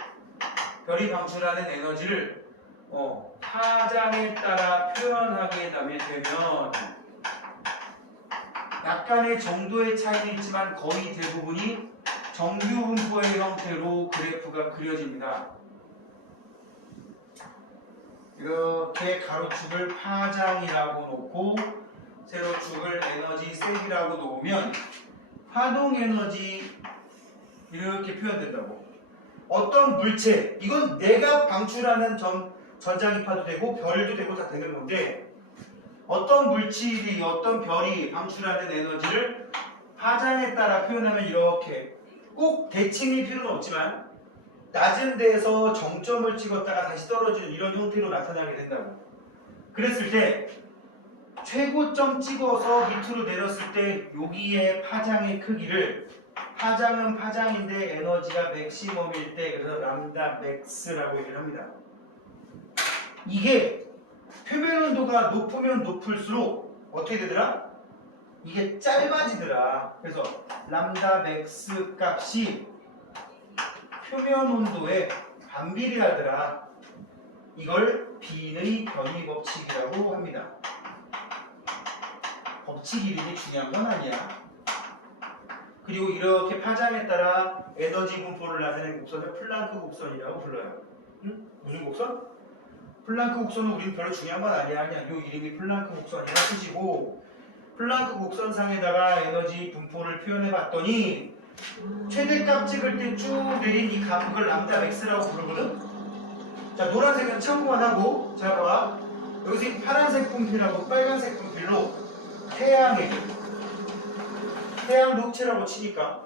파장에 따라 표현하게 되면 약간의 정도의 차이는 있지만 거의 대부분이 정규 분포의 형태로 그래프가 그려집니다. 이렇게 가로축을 파장이라고 놓고 세로축을 에너지 셀이라고 놓으면 파동 에너지 이렇게 표현된다고. 어떤 물체, 이건 내가 방출하는 전자기파도 되고 별도 되고 다 되는 건데 어떤 물질이 어떤 별이 방출하는 에너지를 파장에 따라 표현하면 이렇게 꼭 대칭이 필요는 없지만 낮은 데에서 정점을 찍었다가 다시 떨어지는 이런 형태로 나타나게 된다고. 그랬을 때 최고점 찍어서 밑으로 내렸을 때 여기에 파장의 크기를 파장은 파장인데 에너지가 맥시멈일 때 그래서 람다 맥스라고 얘기를 합니다. 이게 표면 온도가 높으면 높을수록 어떻게 되더라? 이게 짧아지더라. 그래서 람다 맥스 값이 표면 온도에 반비례하더라. 이걸 빈의 변위 법칙이라고 합니다. 법칙 이름이 중요한 건 아니야. 그리고 이렇게 파장에 따라 에너지 분포를 나타내는 곡선을 플랑크 곡선이라고 불러요. 응? 무슨 곡선? 플랑크 곡선은 우리는 별로 중요한 건 아니야. 그냥 이 이름이 플랑크 곡선이라 쓰시고 플랑크 곡선상에다가 에너지 분포를 표현해 봤더니 최대값 찍을 때 쭉 내린 이 값을 람다 맥스라고 부르거든? 자, 노란색은 참고만 하고 자, 봐봐. 여기서 파란색 분필하고 빨간색 분필로 태양 녹체라고 치니까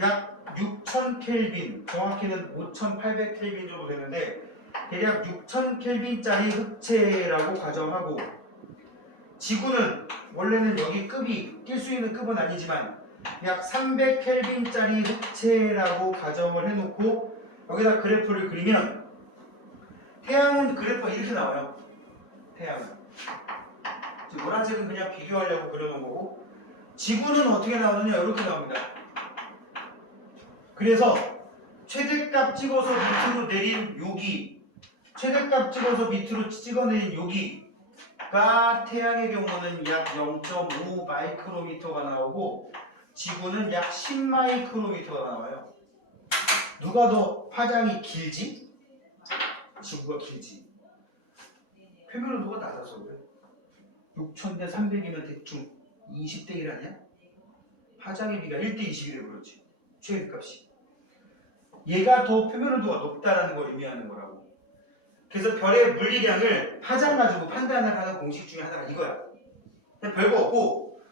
약 6000켈빈, 정확히는 5800켈빈 정도 되는데 대략 6000켈빈짜리 흑체라고 가정하고 지구는 원래는 여기 급이 낄 수 있는 급은 아니지만 약 300켈빈짜리 흑체라고 가정을 해놓고 여기다 그래프를 그리면 태양은 그래프가 이렇게 나와요. 태양은 지금 노란색은 그냥 비교하려고 그려놓은 거고 지구는 어떻게 나오느냐 이렇게 나옵니다. 그래서 최대값 찍어서 밑으로 내린 여기 최대값 찍어서 밑으로 찍어내린 여기가 태양의 경우는 약 0.5 마이크로미터가 나오고 지구는 약 10 마이크로미터가 나와요. 누가 더 파장이 길지? 지구가 길지. 표면 온도가 낮아서 그래. 6000대 300이면 대충 20대 1 아니야? 파장의 비가 1대 20이래 그렇지. 최대값이. 얘가 더 표면 온도가 높다라는 걸 의미하는 거라고. 그래서 별의 물리량을 파장 가지고 판단을 하는 공식 중에 하나가 이거야. 그냥 별거 없고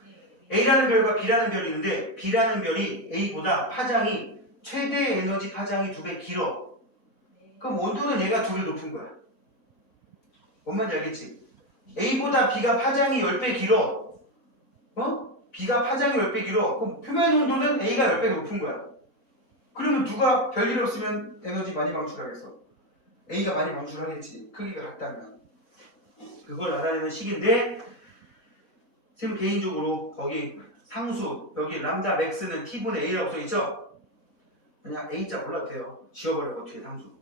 A라는 별과 B라는 별이 있는데 B라는 별이 A보다 파장이 최대 에너지 파장이 2배 길어. 그럼 온도는 얘가 2배 높은 거야. 뭔 말인지 알겠지? A보다 B가 파장이 10배 길어. B가 파장이 10배 길어. 그럼 표면 온도는 A가 10배 높은 거야. 그러면 누가 별일 없으면 에너지 많이 방출하겠어? A가 많이 방출하겠지. 크기가 같다면. 그걸 알아내는 식인데 선생님 개인적으로 거기 상수 여기 람다 맥스는 T분의 A라고 써있죠? 그냥 A자 몰라도 돼요. 지워버려요. 뒤에 상수.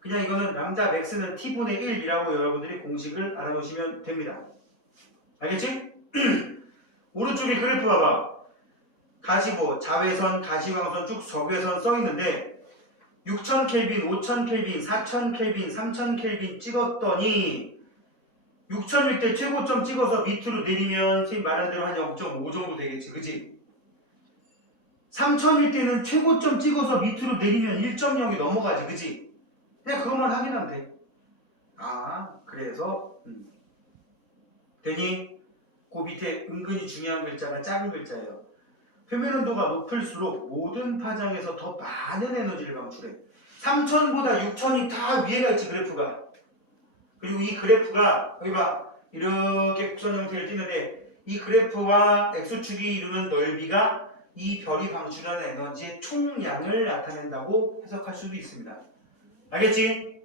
그냥 이거는 람다 맥스는 T분의 1이라고 여러분들이 공식을 알아놓으시면 됩니다. 알겠지? 오른쪽에 그래프 봐봐. 가시고 자외선, 가시광선 쭉 적외선 써있는데 6000켈빈, 5000켈빈, 4000켈빈, 3000켈빈 찍었더니 6000일 때 최고점 찍어서 밑으로 내리면 선생님 말한 대로 한 0.5 정도 되겠지. 그치? 3000일 때는 최고점 찍어서 밑으로 내리면 1.0이 넘어가지. 그치? 그냥 그것만 확인하면 돼. 아, 그래서 되니 그 밑에 은근히 중요한 글자가 작은 글자예요. 표면 온도가 높을수록 모든 파장에서 더 많은 에너지를 방출해. 3000보다 6000이 다 위에가 있지 그래프가. 그리고 이 그래프가 여기 봐 이렇게 곡선 형태를 띠는데 이 그래프와 X축이 이루는 넓이가 이 별이 방출하는 에너지의 총량을 나타낸다고 해석할 수도 있습니다. 알겠지?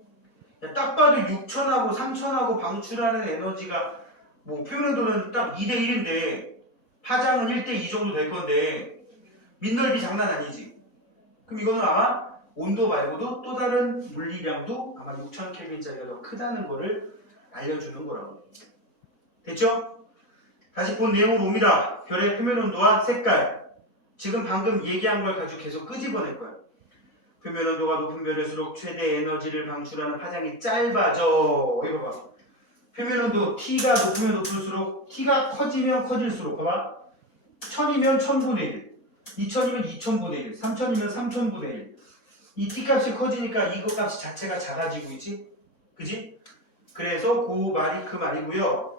딱 봐도 6000하고 3000하고 방출하는 에너지가 뭐 표면 온도는 딱 2대 1인데 파장은 1대 2 정도 될 건데 밑넓이 장난 아니지. 그럼 이거는 아마 온도 말고도 또 다른 물리량도 아마 6000켈빈짜리가 더 크다는 거를 알려주는 거라고. 됐죠? 다시 본 내용으로 옵니다. 별의 표면 온도와 색깔. 지금 방금 얘기한 걸 가지고 계속 끄집어낼 거야. 표면 온도가 높은 별일수록 최대 에너지를 방출하는 파장이 짧아져. 이거 봐. 표면 온도 T가 높으면 높을수록 T가 커지면 커질수록 봐봐. 1000이면 1000분의 1, 2000이면 2000분의 1, 3000이면 3000분의 1. 이 T값이 커지니까 이거 값이 자체가 작아지고 있지? 그지? 그래서 그 말이 그 말이고요.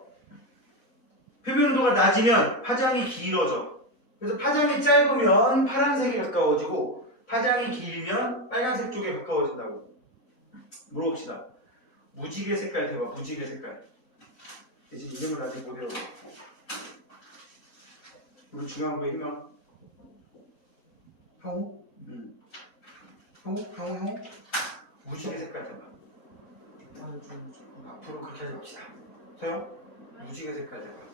표면 온도가 낮으면 파장이 길어져. 그래서 파장이 짧으면 파란색에 가까워지고 파장이 길면 빨간색 쪽에 가까워진다고. 물어봅시다. 무지개 색깔 대봐. 무지개 색깔. 이제 이름을 아직 못 외우고. 우리 중요한 희망. 형우? 형우? 무지개 색깔 대봐. 앞으로 그렇게 하지 맙시다. 서영? 무지개 색깔 대봐.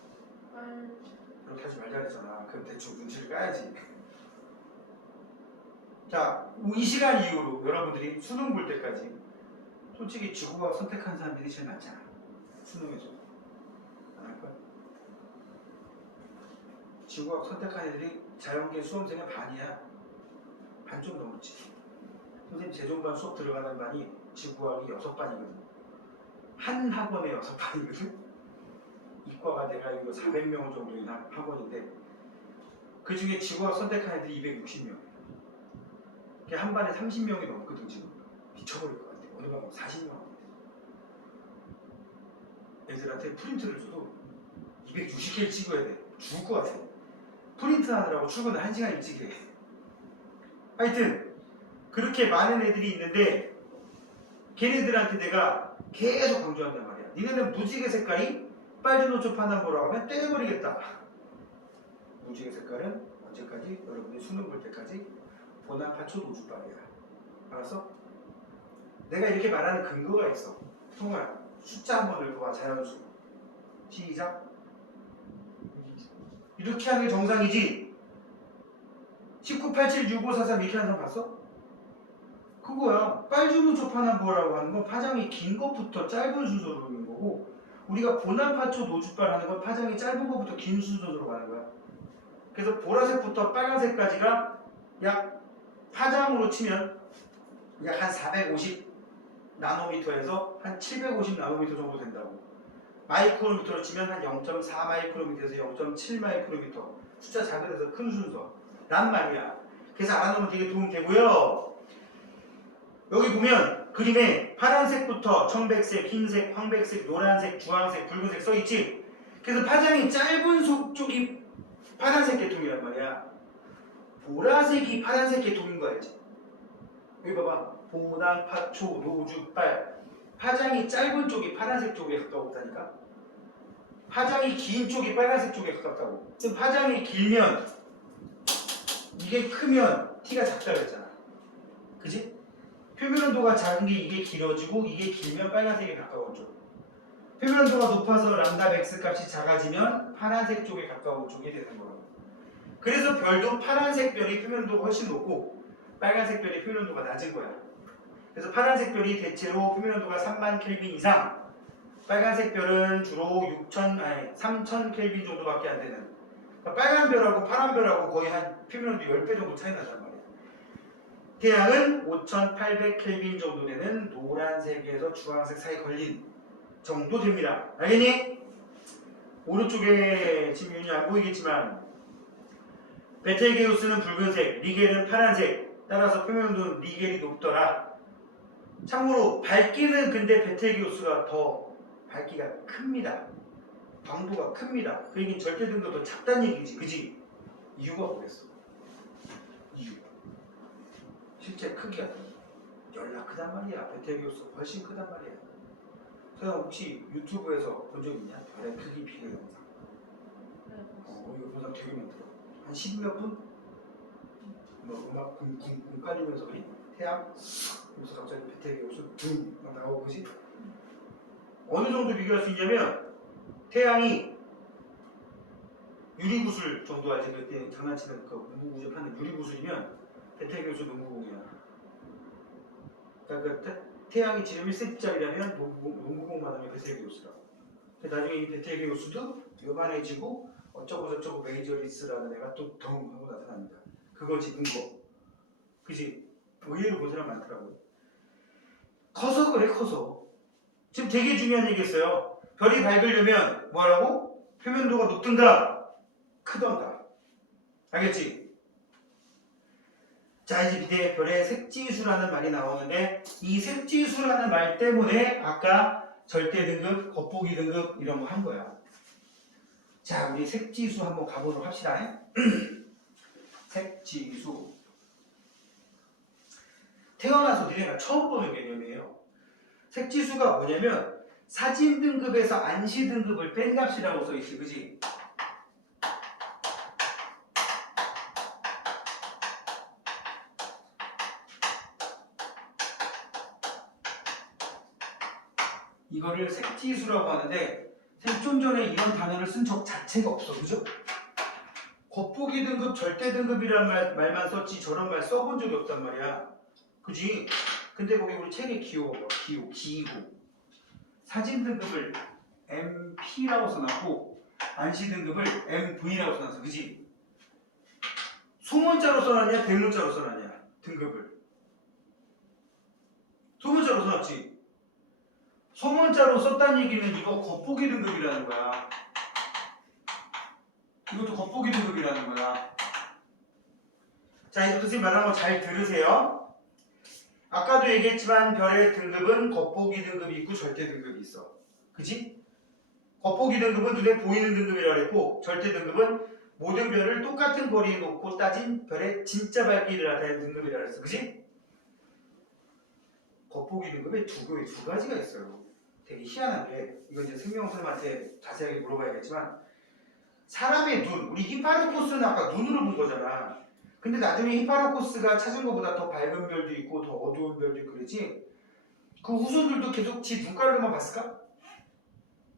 그렇게 하지 말자 그랬잖아. 그럼 대충 눈치를 까야지. 자, 이 시간 이후로 여러분들이 수능 볼 때까지 솔직히 지구과학 선택한 사람들이 제일 많잖아. 수능에서. 안 할 거야? 지구과학 선택한 애들이 자연계 수험생의 반이야. 반 좀 넘었지. 선생님 재종반 수업 들어가는 반이 지구과학이 6반이거든. 한 학원에 6반이거든. 이과가 내가 이거 400명 정도 있는 학원인데 그 중에 지구과학 선택한 애들이 260명. 한 반에 30명이 넘거든 지금. 미쳐버릴 것 같아. 어느 반 40명. 애들한테 프린트를 줘도 260개를 찍어야 돼. 죽을 것 같아. 프린트 하느라고 출근을 1시간 일찍 해. 하여튼 그렇게 많은 애들이 있는데 걔네들한테 내가 계속 강조한단 말이야. 니네는 무지개 색깔이 빨주 노초 파남보라고 하면 떼버리겠다. 무지개 색깔은 언제까지? 여러분이 수능 볼 때까지 보나파초 노주빨이야. 알았어? 내가 이렇게 말하는 근거가 있어. 통화 숫자 한번 읽어봐. 자연수. 시작. 이렇게 하는 게 정상이지. 19, 87, 65, 43 이렇게 하는 사람 봤어? 그거야. 빨주노초 파남보라고 하는 건 파장이 긴 것부터 짧은 순서로 있는 거고 우리가 보나파초 노주빨 하는 건 파장이 짧은 것부터 긴 순서로 가는 거야. 그래서 보라색부터 빨간색까지가 약 파장으로 치면 약 한 450 나노미터에서 한 750 나노미터 정도 된다고. 마이크로미터로 치면 한 0.4 마이크로미터에서 0.7 마이크로미터. 숫자 작은 데서 큰 순서. 란 말이야. 그래서 알아놓으면 되게 도움 되고요. 여기 보면 그림에 파란색부터 청백색, 흰색, 황백색, 노란색, 주황색, 붉은색 써있지? 그래서 파장이 짧은 속 쪽이 파란색 계통이란 말이야. 보라색이 파란색 계통인 거야지. 여기 봐봐. 보낭, 파초, 노주, 빨. 파장이 짧은 쪽이 파란색 쪽에 가까웠다니까. 파장이 긴 쪽이 빨간색 쪽에 가깝다고. 그럼 파장이 길면 이게 크면 T가 작다 그랬잖아. 그지? 표면 온도가 작은 게 이게 길어지고 이게 길면 빨간색에 가까운 쪽. 표면 온도가 높아서 람다 맥스 값이 작아지면 파란색 쪽에 가까운 쪽이 되는 거라고. 그래서 별도 파란색 별이 표면 온도가 훨씬 높고 빨간색 별이 표면 온도가 낮은 거야. 그래서 파란색 별이 대체로 표면 온도가 3만 켈빈 이상, 빨간색 별은 주로 3000 켈빈 정도밖에 안 되는. 그러니까 빨간 별하고 파란 별하고 거의 한 표면 온도 10배 정도 차이 나단 말이야. 태양은 5800 켈빈 정도 되는 노란색에서 주황색 사이 걸린 정도 됩니다. 알겠니? 오른쪽에 지금 윤이 안 보이겠지만 베텔게우스는 붉은색, 리겔은 파란색. 따라서 표면 온도는 리겔이 높더라. 참고로 밝기는 근데 베텔게우스가 더 밝기가 큽니다. 광도가 큽니다. 그 얘기는 절대등도 더 작다는 얘기지. 그지? 이유가 뭐겠어? 이유가 실제 크기가 열나 크단 말이야. 베텔게우스가 훨씬 크단 말이야. 서영 혹시 유튜브에서 본 적 있냐? 별의 크기 비교 영상. 이거 영상 되게 많더라. 한 10몇 분? 뭐 음악 쿵쿵쿵 깔리면서 태양 그래서 갑자기 베텔게우스 둥 나오고 그지? 어느 정도 비교할 수 있냐면 태양이 유리구슬 정도 알지? 그때 장난치는 그 문구구슬 파는 유리구슬이면 베텔게우스 농구공이야. 그러니까 태양이 지름 1cm짜리라면 농구공만 하면 베텔게우스라고. 나중에 이 베텔게 요소도 요만해지고 어쩌고 저쩌고 메이저리스라는 애가 또 덩 하고 나타납니다. 그거지 근거. 그지? 의외로 본 사람 많더라고요. 커서 그래 커서. 지금 되게 중요한 얘기였어요. 별이 밝으려면 뭐라고? 표면도가 높든가 크던가. 알겠지? 자 이제 밑에 별의 색지수라는 말이 나오는데 이 색지수라는 말 때문에 아까 절대 등급, 겉보기 등급 이런 거 한 거야. 자 우리 색지수 한번 가보도록 합시다. 색지수. 태어나서 니네가 처음 보는 개념이에요. 색지수가 뭐냐면 사진 등급에서 안시 등급을 뺀 값이라고 써있지, 그지? 이거를 색지수라고 하는데 좀 전에 이런 단어를 쓴 적 자체가 없어, 그죠? 겉보기 등급, 절대 등급이란 말만 썼지 저런 말 써본 적이 없단 말이야. 그지? 근데 거기 우리 책에 기호 사진 등급을 MP라고 써놨고 안시 등급을 MV라고 써놨어. 그지? 소문자로 써놨냐 대문자로 써놨냐 등급을. 소문자로 써놨지. 소문자로 썼다는 얘기는 이거 겉보기 등급이라는 거야. 이것도 겉보기 등급이라는 거야. 자, 이제 선생님 말하는 거 잘 들으세요. 아까도 얘기했지만 별의 등급은 겉보기 등급이 있고 절대 등급이 있어. 그치? 겉보기 등급은 눈에 보이는 등급이라고 했고 절대 등급은 모든 별을 똑같은 거리에 놓고 따진 별의 진짜 밝기를 나타내는 등급이라고 했어. 그치? 겉보기 등급에 두 가지가 있어요. 되게 희한하게 이건 이제 생명 선생님한테 자세하게 물어봐야겠지만 사람의 눈, 우리 히파르코스는 아까 눈으로 본 거잖아. 근데 나중에 히파르코스가 찾은 것보다 더 밝은 별도 있고 더 어두운 별도 있고 그러지. 그 후손들도 계속 지 눈깔로만 봤을까?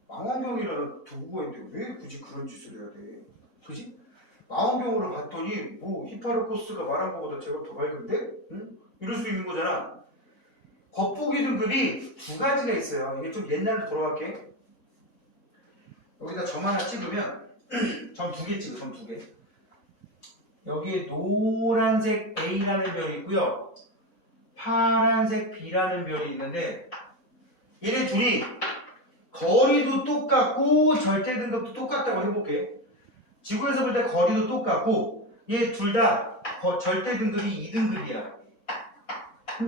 망원경이라는 도구가 있는데 왜 굳이 그런 짓을 해야 돼? 그지? 망원경으로 봤더니 뭐 히파르코스가 말한 것보다 제가 더 밝은데? 응? 이럴 수 있는 거잖아. 겉보기 등급이 두 가지가 있어요. 이게 좀 옛날로 돌아갈게. 여기다 점 하나 찍으면 점 두 개 찍어, 점 두 개. 여기에 노란색 A라는 별이 있고요. 파란색 B라는 별이 있는데 얘네 둘이 거리도 똑같고 절대 등급도 똑같다고 해볼게. 지구에서 볼 때 거리도 똑같고 얘 둘 다 절대 등급이 2등급이야.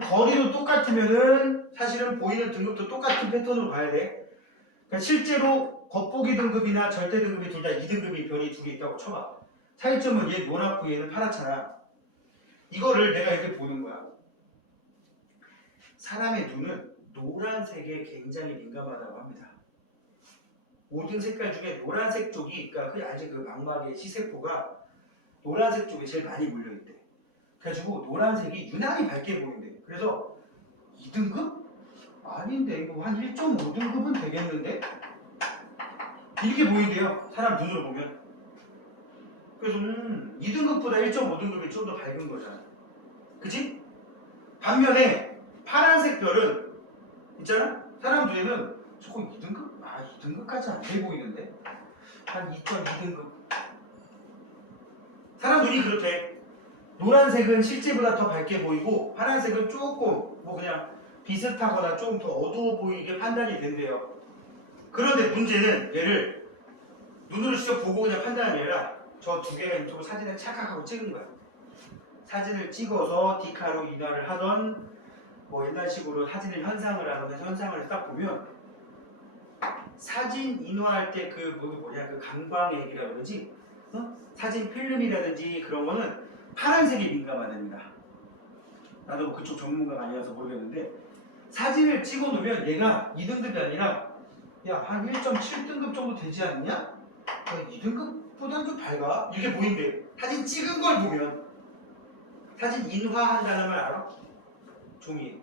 거리도 똑같으면은 사실은 보이는 등급도 똑같은 패턴으로 봐야 돼. 그러니까 실제로 겉보기 등급이나 절대 등급이 둘 다 2등급이 별이 두 개 있다고 쳐봐. 차이점은 얘 노랗고 얘는 파랗잖아. 이거를 내가 이렇게 보는 거야. 사람의 눈은 노란색에 굉장히 민감하다고 합니다. 모든 색깔 중에 노란색 쪽이, 그러니까 그 알지 그 망막의 시세포가 노란색 쪽에 제일 많이 몰려있대. 그래가지고 노란색이 유난히 밝게 보인대. 그래서 2등급? 아닌데 이거 한 1.5등급은 되겠는데? 이렇게 보인대요. 사람 눈으로 보면. 그래서 2등급보다 1.5등급이 좀 더 밝은 거잖아. 그치? 반면에 파란색 별은 있잖아? 사람 눈에는 저거 2등급? 아 2등급까지 안 돼 보이는데? 한 2.2등급. 사람 눈이 그렇대. 노란색은 실제보다 더 밝게 보이고 파란색은 조금 뭐 그냥 비슷하거나 조금 더 어두워 보이게 판단이 된대요. 그런데 문제는 얘를 눈으로 직접 보고 그냥 판단하는 게 아니라 저 두 개가 유튜브 사진을 착각하고 찍은 거야. 사진을 찍어서 디카로 인화를 하던 뭐 옛날식으로 사진을 현상을 하던 현상을 딱 보면 사진 인화할 때 그 뭐냐 그 강광액이라 그러지? 어? 사진 필름이라든지 그런 거는 파란색이 민감하답니다. 나도 그쪽 전문가가 아니라서 모르겠는데 사진을 찍어 놓으면 얘가 2등급이 아니라 야 한 1.7등급 정도 되지 않냐? 2등급보다는 좀 밝아. 이렇게 보인대. 사진 찍은 걸 보면. 사진 인화한다는 말 알아? 종이에.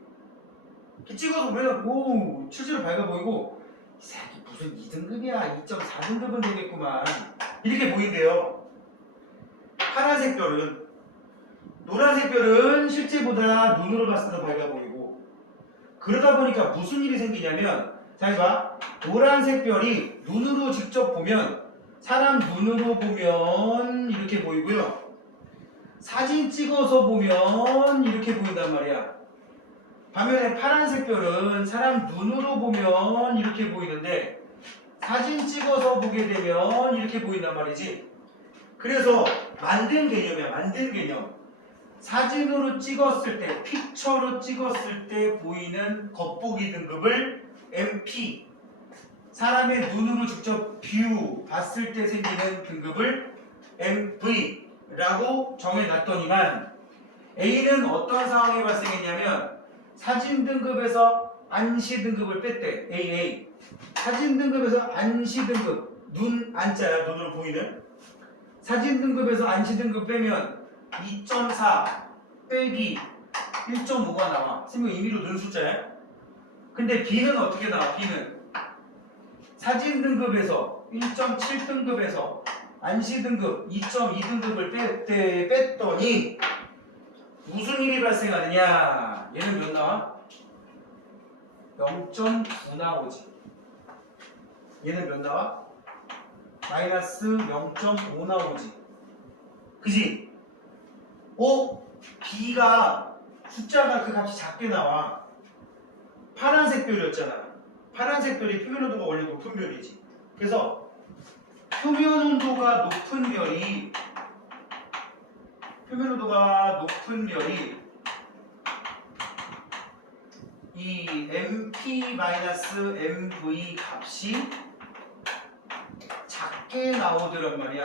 이렇게 찍어서 보면 오 실제로 밝아 보이고 이 새끼 무슨 2등급이야 2.4등급은 되겠구만 이렇게 보인대요. 파란색 별은 노란색 별은 실제보다 눈으로 봤을 때 더 밝아 보이고 그러다 보니까 무슨 일이 생기냐면 잘 봐. 노란색 별이 눈으로 직접 보면 사람 눈으로 보면 이렇게 보이고요. 사진 찍어서 보면 이렇게 보인단 말이야. 반면에 파란색 별은 사람 눈으로 보면 이렇게 보이는데 사진 찍어서 보게 되면 이렇게 보인단 말이지. 그래서 만든 개념이야. 만든 개념. 사진으로 찍었을 때, 픽처로 찍었을 때 보이는 겉보기 등급을 MP, 사람의 눈으로 직접 뷰 봤을 때 생기는 등급을 MV라고 정해놨더니만 A는 어떤 상황이 발생했냐면 사진 등급에서 안시 등급을 뺐대. AA. 사진 등급에서 안시 등급, 눈 안자야. 눈으로 보이는. 사진 등급에서 안시 등급 빼면 2.4 빼기 1.5가 나와. 선생님 임의로 넣은 숫자야. 근데 B는 어떻게 나와? B는 사진 등급에서 1.7 등급에서 안시 등급 2.2 등급을 뺐더니 무슨 일이 발생하느냐? 얘는 몇 나와? 0.9 나오지. 얘는 몇 나와? 마이너스 0.5 나오지. 그지? B가 숫자가 그 값이 작게 나와. 파란색 별이었잖아. 파란색 별이 표면 온도가 원래 높은 별이지. 그래서 표면 온도가 높은 별이 이 MP-MV 값이 작게 나오더란 말이야.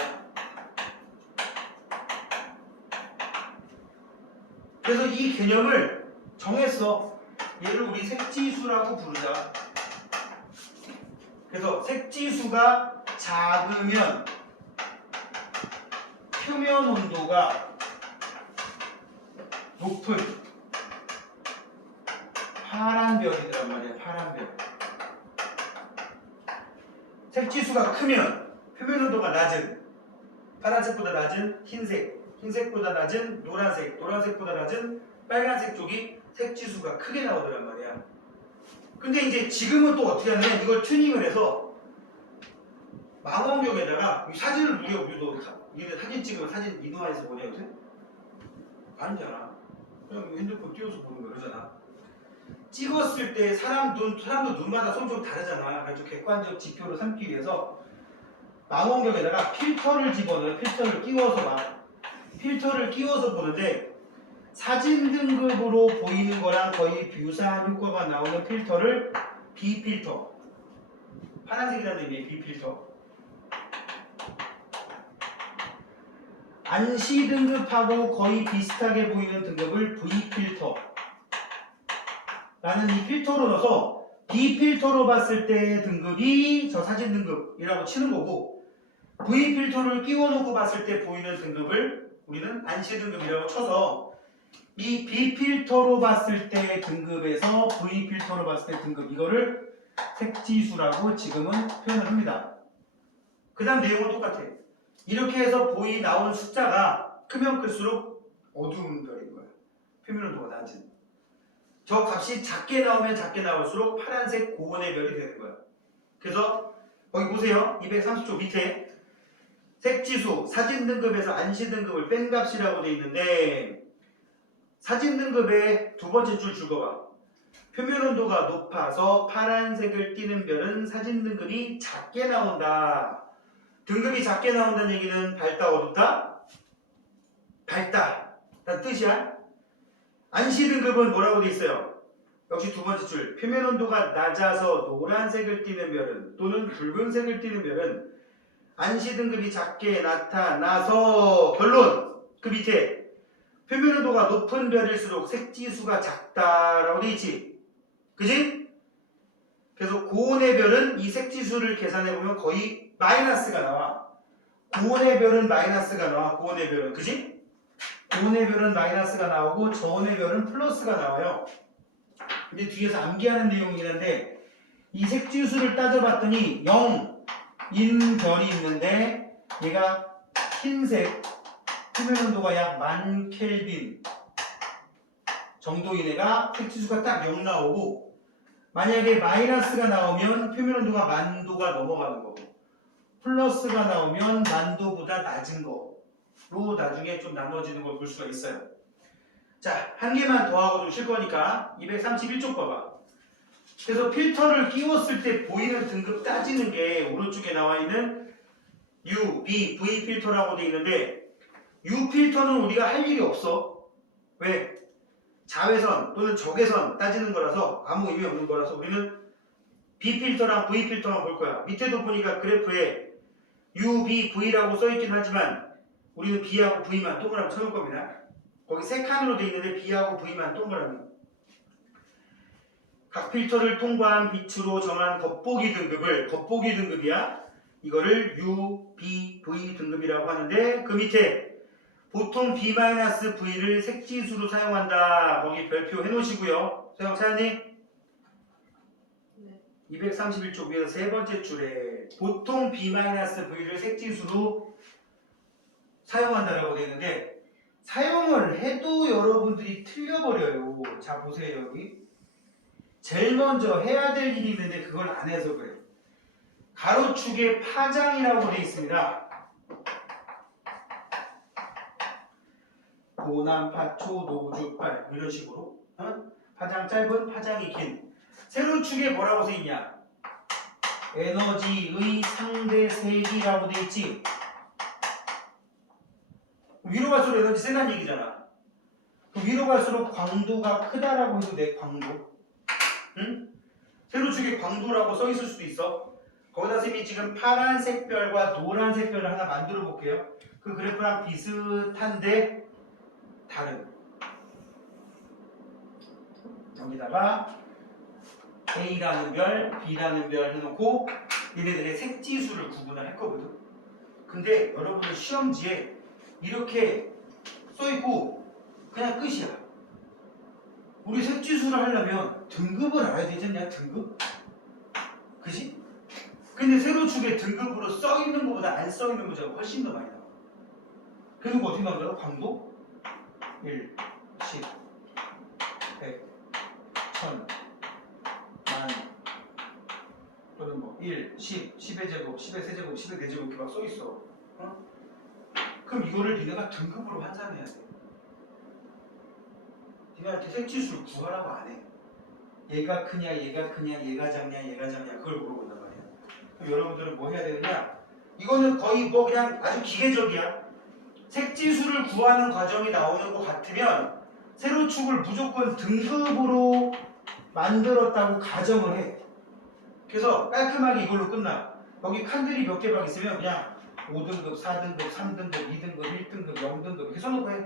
그래서 이 개념을 정했어. 얘를 우리 색지수라고 부르자. 그래서 색지수가 작으면 표면 온도가 높은 파란 별이란 말이야. 파란 별. 색지수가 크면 표면 온도가 낮은 파란색보다 낮은 흰색, 흰색보다 낮은 노란색, 노란색보다 낮은 빨간색 쪽이 색지수가 크게 나오더란 말이야. 근데 이제 지금은 또 어떻게 하냐면 이걸 튜닝을 해서 망원경에다가 사진을 우리도 사진 찍으면 사진 이동해서 보냐 요새? 아니잖아. 그냥 핸드폰 띄워서 보는 거 그러잖아. 찍었을 때 사람도 눈마다 손 좀 다르잖아. 그래서 객관적 지표로 삼기 위해서 망원경에다가 필터를 집어넣어요. 필터를 끼워서 보는데 사진 등급으로 보이는 거랑 거의 유사한 효과가 나오는 필터를 B필터, 파란색이라는 의미의 B필터, 안시 등급하고 거의 비슷하게 보이는 등급을 V필터 라는 이 필터로 넣어서 B필터로 봤을 때 등급이 저 사진 등급이라고 치는 거고, V필터를 끼워놓고 봤을 때 보이는 등급을 우리는 안시 등급이라고 쳐서 이 B필터로 봤을 때 등급에서 V필터로 봤을 때 등급, 이거를 색지수라고 지금은 표현을 합니다. 그 다음 내용은 똑같아. 이렇게 해서 나온 숫자가 크면 클수록 어두운 별인 거야. 표면 온도가 낮은. 저 값이 작게 나오면 작게 나올수록 파란색 고온의 별이 되는 거야. 그래서 거기 보세요. 230쪽 밑에 색지수, 사진 등급에서 안시 등급을 뺀 값이라고 되어 있는데, 사진 등급의 두 번째 줄 읽어봐. 표면 온도가 높아서 파란색을 띠는 별은 사진 등급이 작게 나온다. 등급이 작게 나온다는 얘기는 밝다, 어둡다? 밝다 라는 뜻이야. 안시 등급은 뭐라고 돼 있어요? 역시 두 번째 줄. 표면 온도가 낮아서 노란색을 띠는 별은 또는 붉은색을 띠는 별은 안시 등급이 작게 나타나서, 결론 그 밑에 표면 온도가 높은 별일수록 색지수가 작다라고 돼 있지. 그지? 그래서 고온의 별은 이 색지수를 계산해보면 거의 마이너스가 나와. 고온의 별은 마이너스가 나와. 고온의 별은. 그지? 고온의 별은 마이너스가 나오고 저온의 별은 플러스가 나와요. 근데 뒤에서 암기하는 내용이긴 한데, 이 색지수를 따져봤더니 0인 별이 있는데 얘가 흰색, 표면 온도가 약 10,000켈빈 정도인 애가 색지수가 딱 0 나오고, 만약에 마이너스가 나오면 표면 온도가 만도가 넘어가는 거고 플러스가 나오면 만도보다 낮은 거로 나중에 좀 나눠지는 걸 볼 수가 있어요. 자, 한 개만 더 하고 좀 쉴 거니까 231쪽 봐봐. 그래서 필터를 끼웠을 때 보이는 등급 따지는 게 오른쪽에 나와 있는 U, B, V 필터라고 돼 있는데 U 필터는 우리가 할 일이 없어. 왜? 자외선 또는 적외선 따지는 거라서 아무 의미 없는 거라서 우리는 B 필터랑 V 필터만 볼 거야. 밑에도 보니까 그래프에 U, B, V라고 써있긴 하지만 우리는 B하고 V만 동그라미 쳐놓을 겁니다. 거기 세 칸으로 돼 있는데 B하고 V만 동그라미. 각 필터를 통과한 빛으로 정한 겉보기 등급을, 겉보기 등급이야. 이거를 U, B, V 등급이라고 하는데 그 밑에 보통 B-V를 색지수로 사용한다. 거기 별표 해놓으시고요. 소영 찾았니? 네. 231쪽 위에서 세 번째 줄에 보통 B-V를 색지수로 사용한다라고 되어 있는데 사용을 해도 여러분들이 틀려버려요. 자 보세요 여기. 제일 먼저 해야 될 일이 있는데 그걸 안 해서 그래. 가로축에 파장이라고 되어 있습니다. 고남, 파초, 노주, 빨 이런 식으로 파장 짧은, 파장이 긴. 세로축에 뭐라고 써있냐? 에너지의 상대 세기라고 되어 있지. 위로 갈수록 에너지 세다는 얘기잖아. 위로 갈수록 광도가 크다라고 해도 돼. 광도. 응? 세로축에 광도라고 써있을 수도 있어. 거기다 쌤이 지금 파란색 별과 노란색 별을 하나 만들어 볼게요. 그 그래프랑 비슷한데 다른. 여기다가 A라는 별, B라는 별 해놓고 얘네들의 색지수를 구분을 할 거거든. 근데 여러분들 시험지에 이렇게 써있고 그냥 끝이야. 우리 색지수를 하려면 등급을 알아야 되지 않냐? 등급? 그지? 근데 세로축에 등급으로 써있는 것보다 안 써있는 문제가 훨씬 더 많이 나와. 그리고 어떻게 나오더라? 광도? 1, 10, 100, 1000, 만 또는 뭐 1, 10, 10의 제곱, 10의 세제곱, 10의 네제곱 이렇게 막 써있어. 그럼 이거를 니네가 등급으로 환산해야 돼. 니네한테 색지수를 구하라고 안 해. 얘가 크냐, 얘가 크냐, 얘가 작냐, 얘가 작냐 그걸 물어본단 말이야. 그럼 여러분들은 뭐 해야 되느냐? 이거는 거의 뭐 그냥 아주 기계적이야. 색지수를 구하는 과정이 나오는 것 같으면 세로축을 무조건 등급으로 만들었다고 가정을 해. 그래서 깔끔하게 이걸로 끝나. 여기 칸들이 몇 개 막 있으면 그냥 5등급, 4등급, 3등급, 2등급, 1등급, 0등급 이렇게 써놓고 해.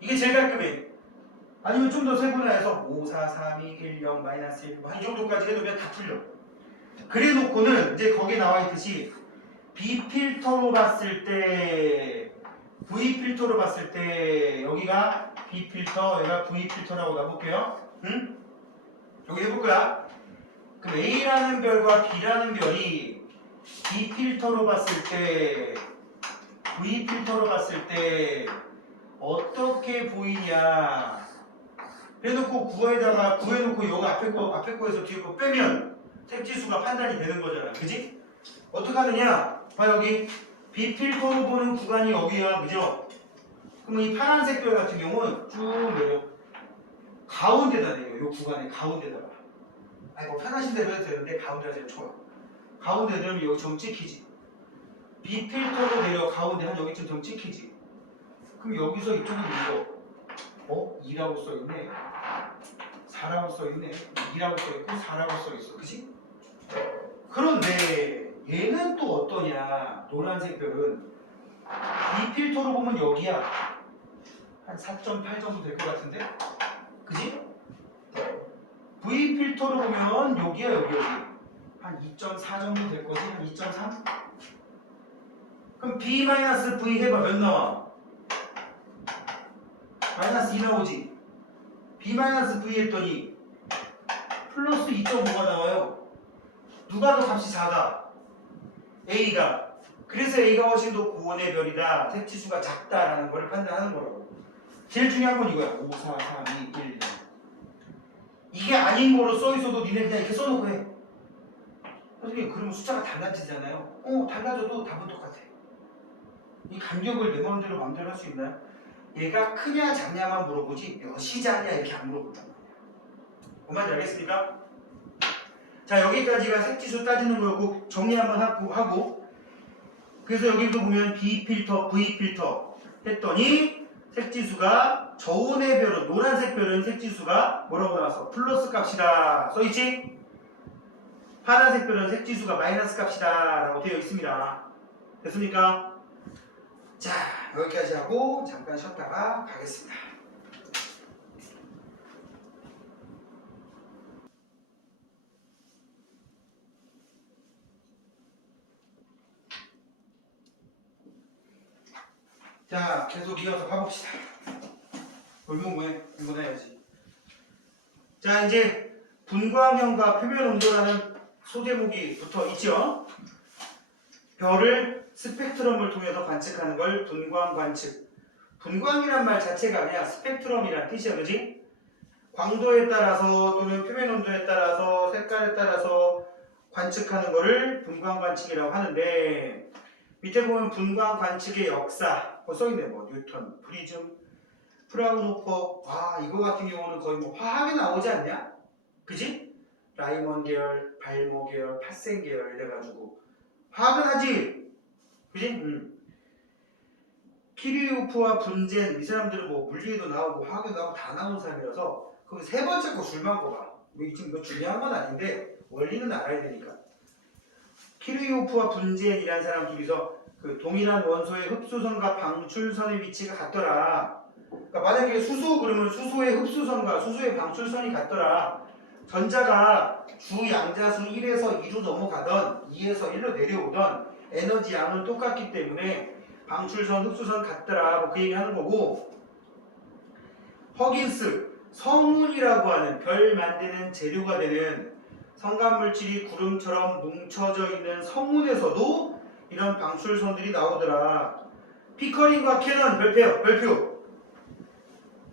이게 제일 깔끔해. 아니면 좀 더 세분화해서 5, 4, 3, 2, 1, 0, 마이너스 1, 이 정도까지 해놓으면 다 풀려. 그래 놓고는 이제 거기에 나와 있듯이 B 필터로 봤을 때 V 필터로 봤을 때 여기가 B 필터, 여기가 V 필터라고 놔볼게요. 응? 여기 해볼 거야. 그럼 A라는 별과 B라는 별이 B 필터로 봤을 때 V 필터로 봤을 때 어떻게 보이냐? 그래놓고 구해놓고 여기 앞에 거에서 뒤에 거 빼면 색지수가 판단이 되는 거잖아, 그지? 어떻게 하느냐? 봐 여기 B 필터로 보는 구간이 여기야, 그죠? 그럼 이 파란색 별 같은 경우는 쭉 내려 가운데다 내려, 요 구간의 가운데다가. 아니 뭐 편하신 대로 해도 되는데 가운데가 제일 좋아. 가운데 내려면 여기 점 찍히지. B 필터로 내려 가운데 한 여기쯤 점 찍히지. 그럼 여기서 이쪽은 이거 2라고 써있네, 4라고 써있네, 2라고 써있고 4라고 써있어, 그치? 그런데 얘는 또 어떠냐? 노란색 별은 B 필터로 보면 여기야 한 4.8 정도 될 것 같은데, 그치? V 필터로 보면 여기야 여기 한 2.4 정도 될 거지, 한 2.3? 그럼 B-V 해봐 몇 나와? 마이너스 2 나오지. B-V 했더니 플러스 2.5가 나와요. 누가 더 값이 작아? A가. 그래서 A가 훨씬 더 고온의 별이다, 색지수가 작다라는 걸 판단하는 거라고. 제일 중요한 건 이거야. 5, 4, 3, 2, 1, 0. 이게 아닌 거로 써 있어도 니네 그냥 이렇게 써놓고 해. 선생님 그러면 숫자가 달라지잖아요. 달라져도 답은 똑같아. 이 간격을 내 마음대로 할 수 있나요? 얘가 크냐 작냐만 물어보지 몇이자냐 이렇게 안 물어본단 말이야. 뭔 말인지 알겠습니까? 자, 여기까지가 색지수 따지는 거고 정리 한번 하고 그래서 여기도 보면 B 필터, V 필터 했더니 색지수가 저온의 별은 노란색 별은 색지수가 뭐라고 나왔어? 플러스 값이다 써있지? 파란색 별은 색지수가 마이너스 값이다 라고 되어 있습니다. 됐습니까? 자, 여기까지 하고 잠깐 쉬었다가 가겠습니다. 자, 계속 이어서 가봅시다. 얼마뭐해? 이거 해야지. 자, 이제 분광형과 표면 온도라는 소제목이 붙어 있죠. 별을 스펙트럼을 통해서 관측하는 걸 분광 관측. 분광이란 말 자체가 그냥 스펙트럼이란 뜻이야, 그지? 광도에 따라서 또는 표면 온도에 따라서 색깔에 따라서 관측하는 거를 분광 관측이라고 하는데 밑에 보면 분광 관측의 역사 써있네. 뭐 뉴턴, 프리즘, 프라우노퍼. 이거 같은 경우는 거의 뭐 화학에 나오지 않냐? 그지? 라이먼 계열, 발모 계열, 파센 계열 이래가지고 화학은 하지. 그지? 키리우프와 분젠 이 사람들은 뭐 물리에도 나오고 화학에도 나오고 다 나오는 사람이라서 그 세 번째 거 줄만 거봐. 지금 이거 중요한 건 아닌데 원리는 알아야 되니까. 키리우프와 분젠이라는 사람 둘이서 그 동일한 원소의 흡수선과 방출선의 위치가 같더라. 그러니까 만약에 수소 그러면 수소의 흡수선과 수소의 방출선이 같더라. 전자가 주양자수 1에서 2로 넘어가던 2에서 1로 내려오던 에너지 양은 똑같기 때문에 방출선, 흡수선 같더라. 뭐 그 얘기 하는 거고 허긴스, 성운이라고 하는 별 만드는 재료가 되는 성간물질이 구름처럼 뭉쳐져 있는 성운에서도 이런 방출선들이 나오더라. 피커링과 캐넌 별표.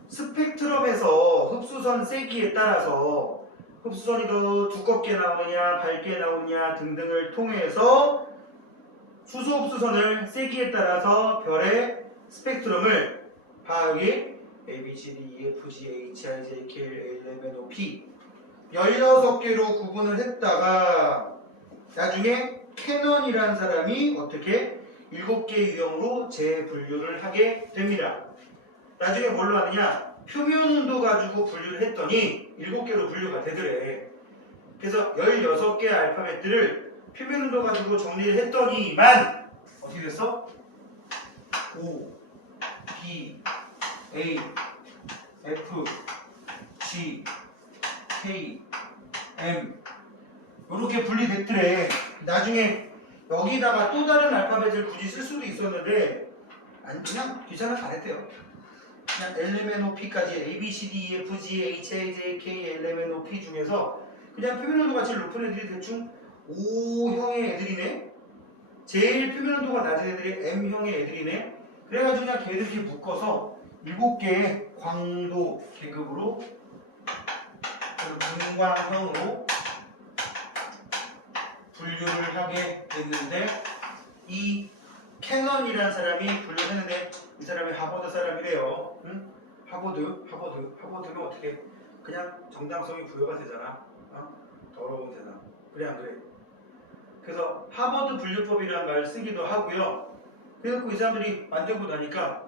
스펙트럼에서 흡수선 세기에 따라서 흡수선이 더 두껍게 나오느냐 밝게 나오느냐 등등을 통해서 수소 흡수선을 세기에 따라서 별의 스펙트럼을 여기 A, B, C, D, E, F, G, H, I, J, K, L, M, N, O, P 16개로 구분을 했다가 나중에 캐넌이라는 사람이 어떻게 7개 유형으로 재분류를 하게 됩니다. 나중에 뭘로 하느냐? 표면 온도 가지고 분류를 했더니 7개로 분류가 되더래. 그래서 16개의 알파벳들을 표면 온도 가지고 정리를 했더니만 어떻게 됐어? O, B, A, F, G, K, M 이렇게 분리됐더래. 나중에 여기다가 또 다른 알파벳을 굳이 쓸 수도 있었는데 그냥 귀찮아서 안 했대요. 그냥 LMNOP까지 A, B, C, D, E, F, G, H, I, J, K, LMNOP 중에서 그냥 표면 온도가 제일 높은 애들이 대충 O형의 애들이네. 제일 표면 온도가 낮은 애들이 M형의 애들이네. 그래가지고 그냥 걔들 이렇게 묶어서 7개의 광도 계급으로 분광형으로 분류를 하게 됐는데 이 캐넌이라는 사람이 분류를 했는데 이 사람이 하버드 사람이래요. 응? 하버드면 어떻게 그냥 정당성이 부여가 되잖아. 더러운 세상. 그래 안 그래? 그래서 하버드 분류법이라는 말을 쓰기도 하고요. 그래서 이 사람들이 만들고 나니까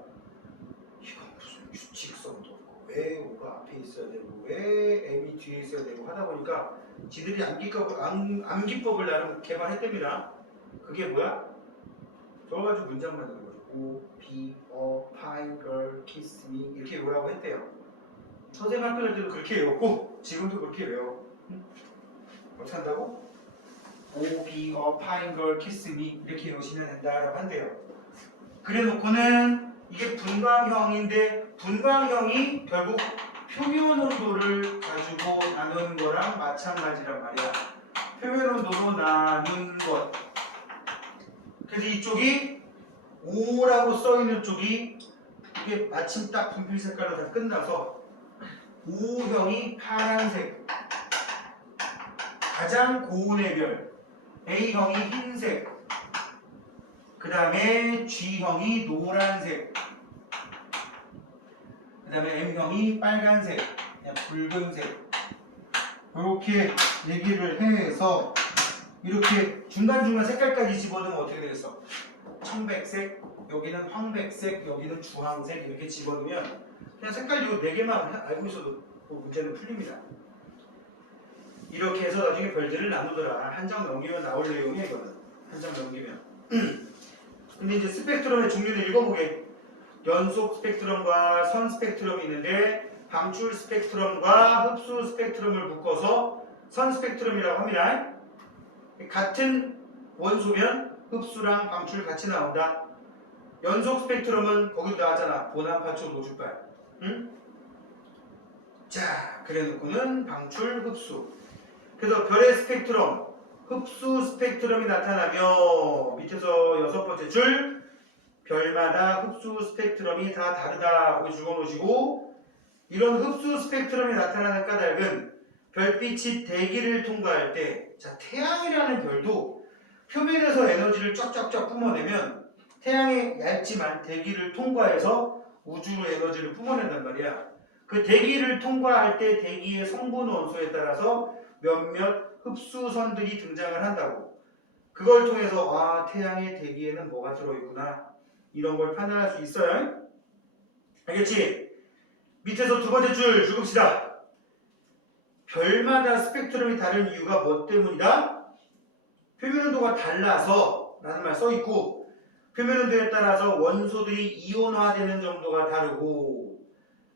이거 무슨 규칙성도 없고 왜 O가 앞에 있어야 되고 왜 M이 뒤에 있어야 되고 하다 보니까 지들이 암기법을 나름 개발했답니다. 그게 뭐야? 저거 가지고 문장 만드는 거죠. O, B, fine girl, kiss me 이렇게 외우라고 했대요. 선생님 학교 날 때도 그렇게 외웠고 지금도 그렇게 외워. 어떻게 한다고? O, B, fine girl, kiss me 이렇게 외우시면 된다라고 한대요. 그래 놓고는 이게 분광형인데 분광형이 결국 표면 온도를 가지고 나누는 거랑 마찬가지란 말이야. 표면 온도로 나눈 것. 그래서 이쪽이 O라고 써있는 쪽이 이게 마침 딱 분필 색깔로 다 끝나서 O형이 파란색, 가장 고온의 별 A형이 흰색, 그 다음에 G형이 노란색, 그 다음에 M형이 빨간색, 붉은색, 이렇게 얘기를 해서 이렇게 중간중간 색깔까지 집어넣으면 어떻게 되겠어? 청백색, 여기는 황백색, 여기는 주황색 이렇게 집어넣으면 그냥 색깔 이 4개만 알고 있어도 문제는 풀립니다. 이렇게 해서 나중에 별들을 나누더라. 한 장 넘기면 나올 내용이야 이거는. 한 장 넘기면. 근데 이제 스펙트럼의 종류를 읽어보게. 연속 스펙트럼과 선 스펙트럼이 있는데 방출 스펙트럼과 흡수 스펙트럼을 묶어서 선 스펙트럼이라고 합니다. 같은 원소면 흡수랑 방출 같이 나온다. 연속 스펙트럼은 거기도 나왔잖아. 보나파초 노즐발. 응? 자, 그래 놓고는 방출, 흡수. 그래서 별의 스펙트럼, 흡수 스펙트럼이 나타나며 밑에서 6번째 줄 별마다 흡수 스펙트럼이 다 다르다고 적어놓으시고 이런 흡수 스펙트럼이 나타나는 까닭은 별빛이 대기를 통과할 때 자, 태양이라는 별도 표면에서 에너지를 쫙쫙쫙 뿜어내면 태양의 얇지만 대기를 통과해서 우주로 에너지를 뿜어낸단 말이야. 그 대기를 통과할 때 대기의 성분 원소에 따라서 몇몇 흡수선들이 등장을 한다고. 그걸 통해서 아, 태양의 대기에는 뭐가 들어있구나 이런 걸 판단할 수 있어요. 알겠지? 밑에서 2번째 줄 읽읍시다. 별마다 스펙트럼이 다른 이유가 뭐 때문이다? 표면 온도가 달라서 라는 말 써있고 표면 온도에 따라서 원소들이 이온화되는 정도가 다르고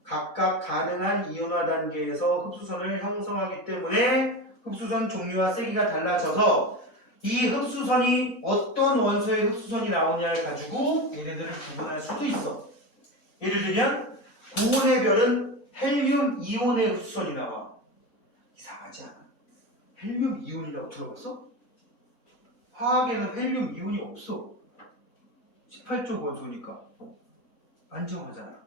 각각 가능한 이온화 단계에서 흡수선을 형성하기 때문에 흡수선 종류와 세기가 달라져서 이 흡수선이 어떤 원소의 흡수선이 나오냐를 가지고 얘네들을 구분할 수도 있어. 예를 들면 고온의 별은 헬륨 이온의 흡수선이 나와. 이상하지 않아? 헬륨 이온이라고 들어봤어? 화학에는 헬륨 이온이 없어. 18쪽 원소니까 안정하잖아.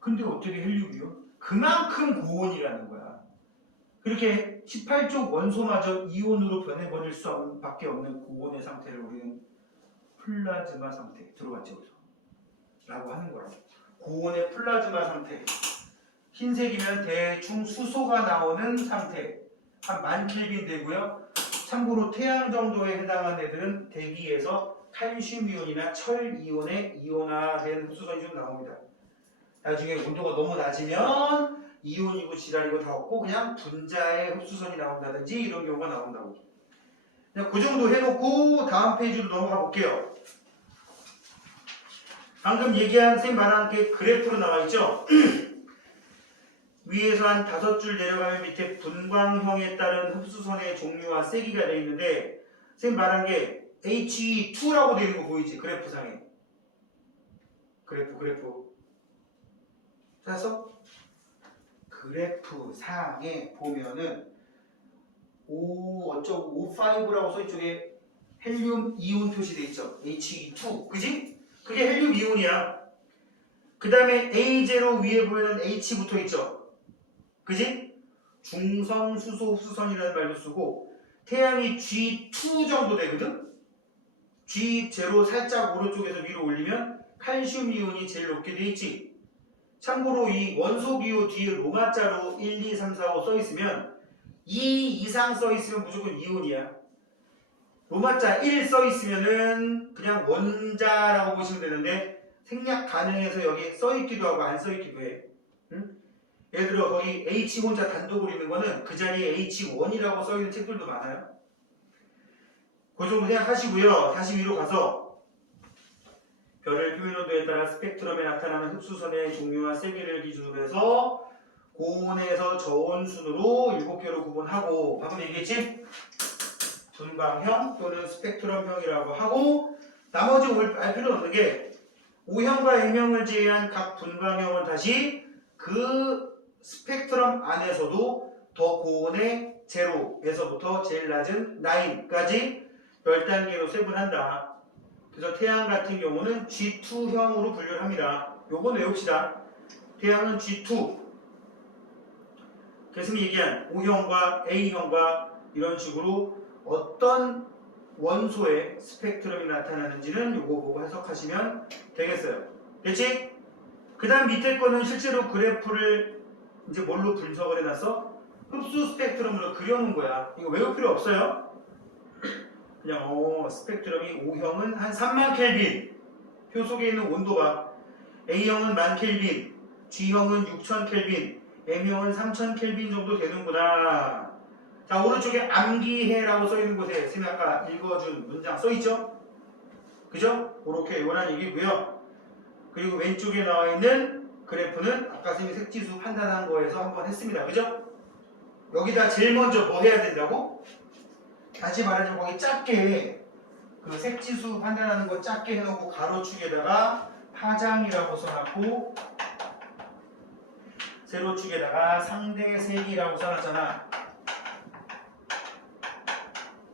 근데 어떻게 헬륨 이온? 그만큼 고온이라는 거야. 그렇게 18쪽 원소마저 이온으로 변해버릴 수밖에 없는 고온의 상태를 우리는 플라즈마 상태, 들어봤죠? 여기서? 라고 하는 거라고. 고온의 플라즈마 상태. 흰색이면 대충 수소가 나오는 상태. 한 10,000켈빈 되고요. 참고로 태양 정도에 해당하는 애들은 대기에서 칼슘 이온이나 철 이온의 이온화된 흡수선이 좀 나옵니다. 나중에 온도가 너무 낮으면 이온이고 지랄이고 다 없고 그냥 분자의 흡수선이 나온다든지 이런 경우가 나온다고. 그냥 그 정도 해놓고 다음 페이지로 넘어가 볼게요. 방금 얘기한 선생님 말한 게 그래프로 나와 있죠? 위에서 한 5줄 내려가면 밑에 분광형에 따른 흡수선의 종류와 세기가 되어 있는데 선생님 말한 게 HE2라고 되어 있는 거 보이지? 그래프상에. 그래프. 찾았어? 그래프상에 보면은 O5라고 써 이쪽에 헬륨 이온 표시되어 있죠? HE2. 그지? 그게 헬륨 이온이야. 그 다음에 A0 위에 보면은 H 붙어 있죠? 그지? 중성 수소 흡수선이라는 말도 쓰고 태양이 G2 정도 되거든? G0 살짝 오른쪽에서 위로 올리면 칼슘 이온이 제일 높게 돼 있지. 참고로 이 원소 기호 뒤에 로마자로 1, 2, 3, 4, 5 써 있으면 2 이상 써 있으면 무조건 이온이야. 로마자 1 써 있으면은 그냥 원자라고 보시면 되는데 생략 가능해서 여기 써 있기도 하고 안 써 있기도 해. 응? 예를 들어 거기 H 혼자 단독으로 있는 거는 그 자리에 H1이라고 써 있는 책들도 많아요. 그 정도 생각하시고요. 다시 위로 가서 별의 표면 온도에 따라 스펙트럼에 나타나는 흡수선의 종류와 세기를 기준으로 해서 고온에서 저온 순으로 7개로 구분하고 방금 얘기했지? 분광형 또는 스펙트럼형이라고 하고 나머지 알 필요 없는 게 O형과 M형을 제외한 각 분광형은 다시 그 스펙트럼 안에서도 더 고온의 0에서부터 제일 낮은 9까지 별 단계로 세분한다. 그래서 태양 같은 경우는 G2형으로 분류를 합니다. 요거 외웁시다. 태양은 G2. 교수님이 얘기한 O형과 A형과 이런 식으로 어떤 원소의 스펙트럼이 나타나는지는 요거 보고 해석하시면 되겠어요. 됐지? 그 다음 밑에 거는 실제로 그래프를 이제 뭘로 분석을 해놨어? 흡수 스펙트럼으로 그려놓은 거야. 이거 외울 필요 없어요. 그냥 스펙트럼이 O형은 한 3만 켈빈, 표 속에 있는 온도가 A형은 10,000 켈빈, G형은 6,000 켈빈, M형은 3,000 켈빈 정도 되는구나. 자, 오른쪽에 암기해라고 써있는 곳에 쌤이 아까 읽어준 문장 써있죠? 그죠? 그렇게 요란 얘기고요. 그리고 왼쪽에 나와있는 그래프는 아까 쌤이 색지수 판단한 거에서 한번 했습니다. 그죠? 여기다 제일 먼저 뭐 해야 된다고? 다시 말해서 거기 작게 그 색지수 판단하는 거 작게 해놓고 가로축에다가 파장이라고 써놨고 세로축에다가 상대색이라고 써놨잖아.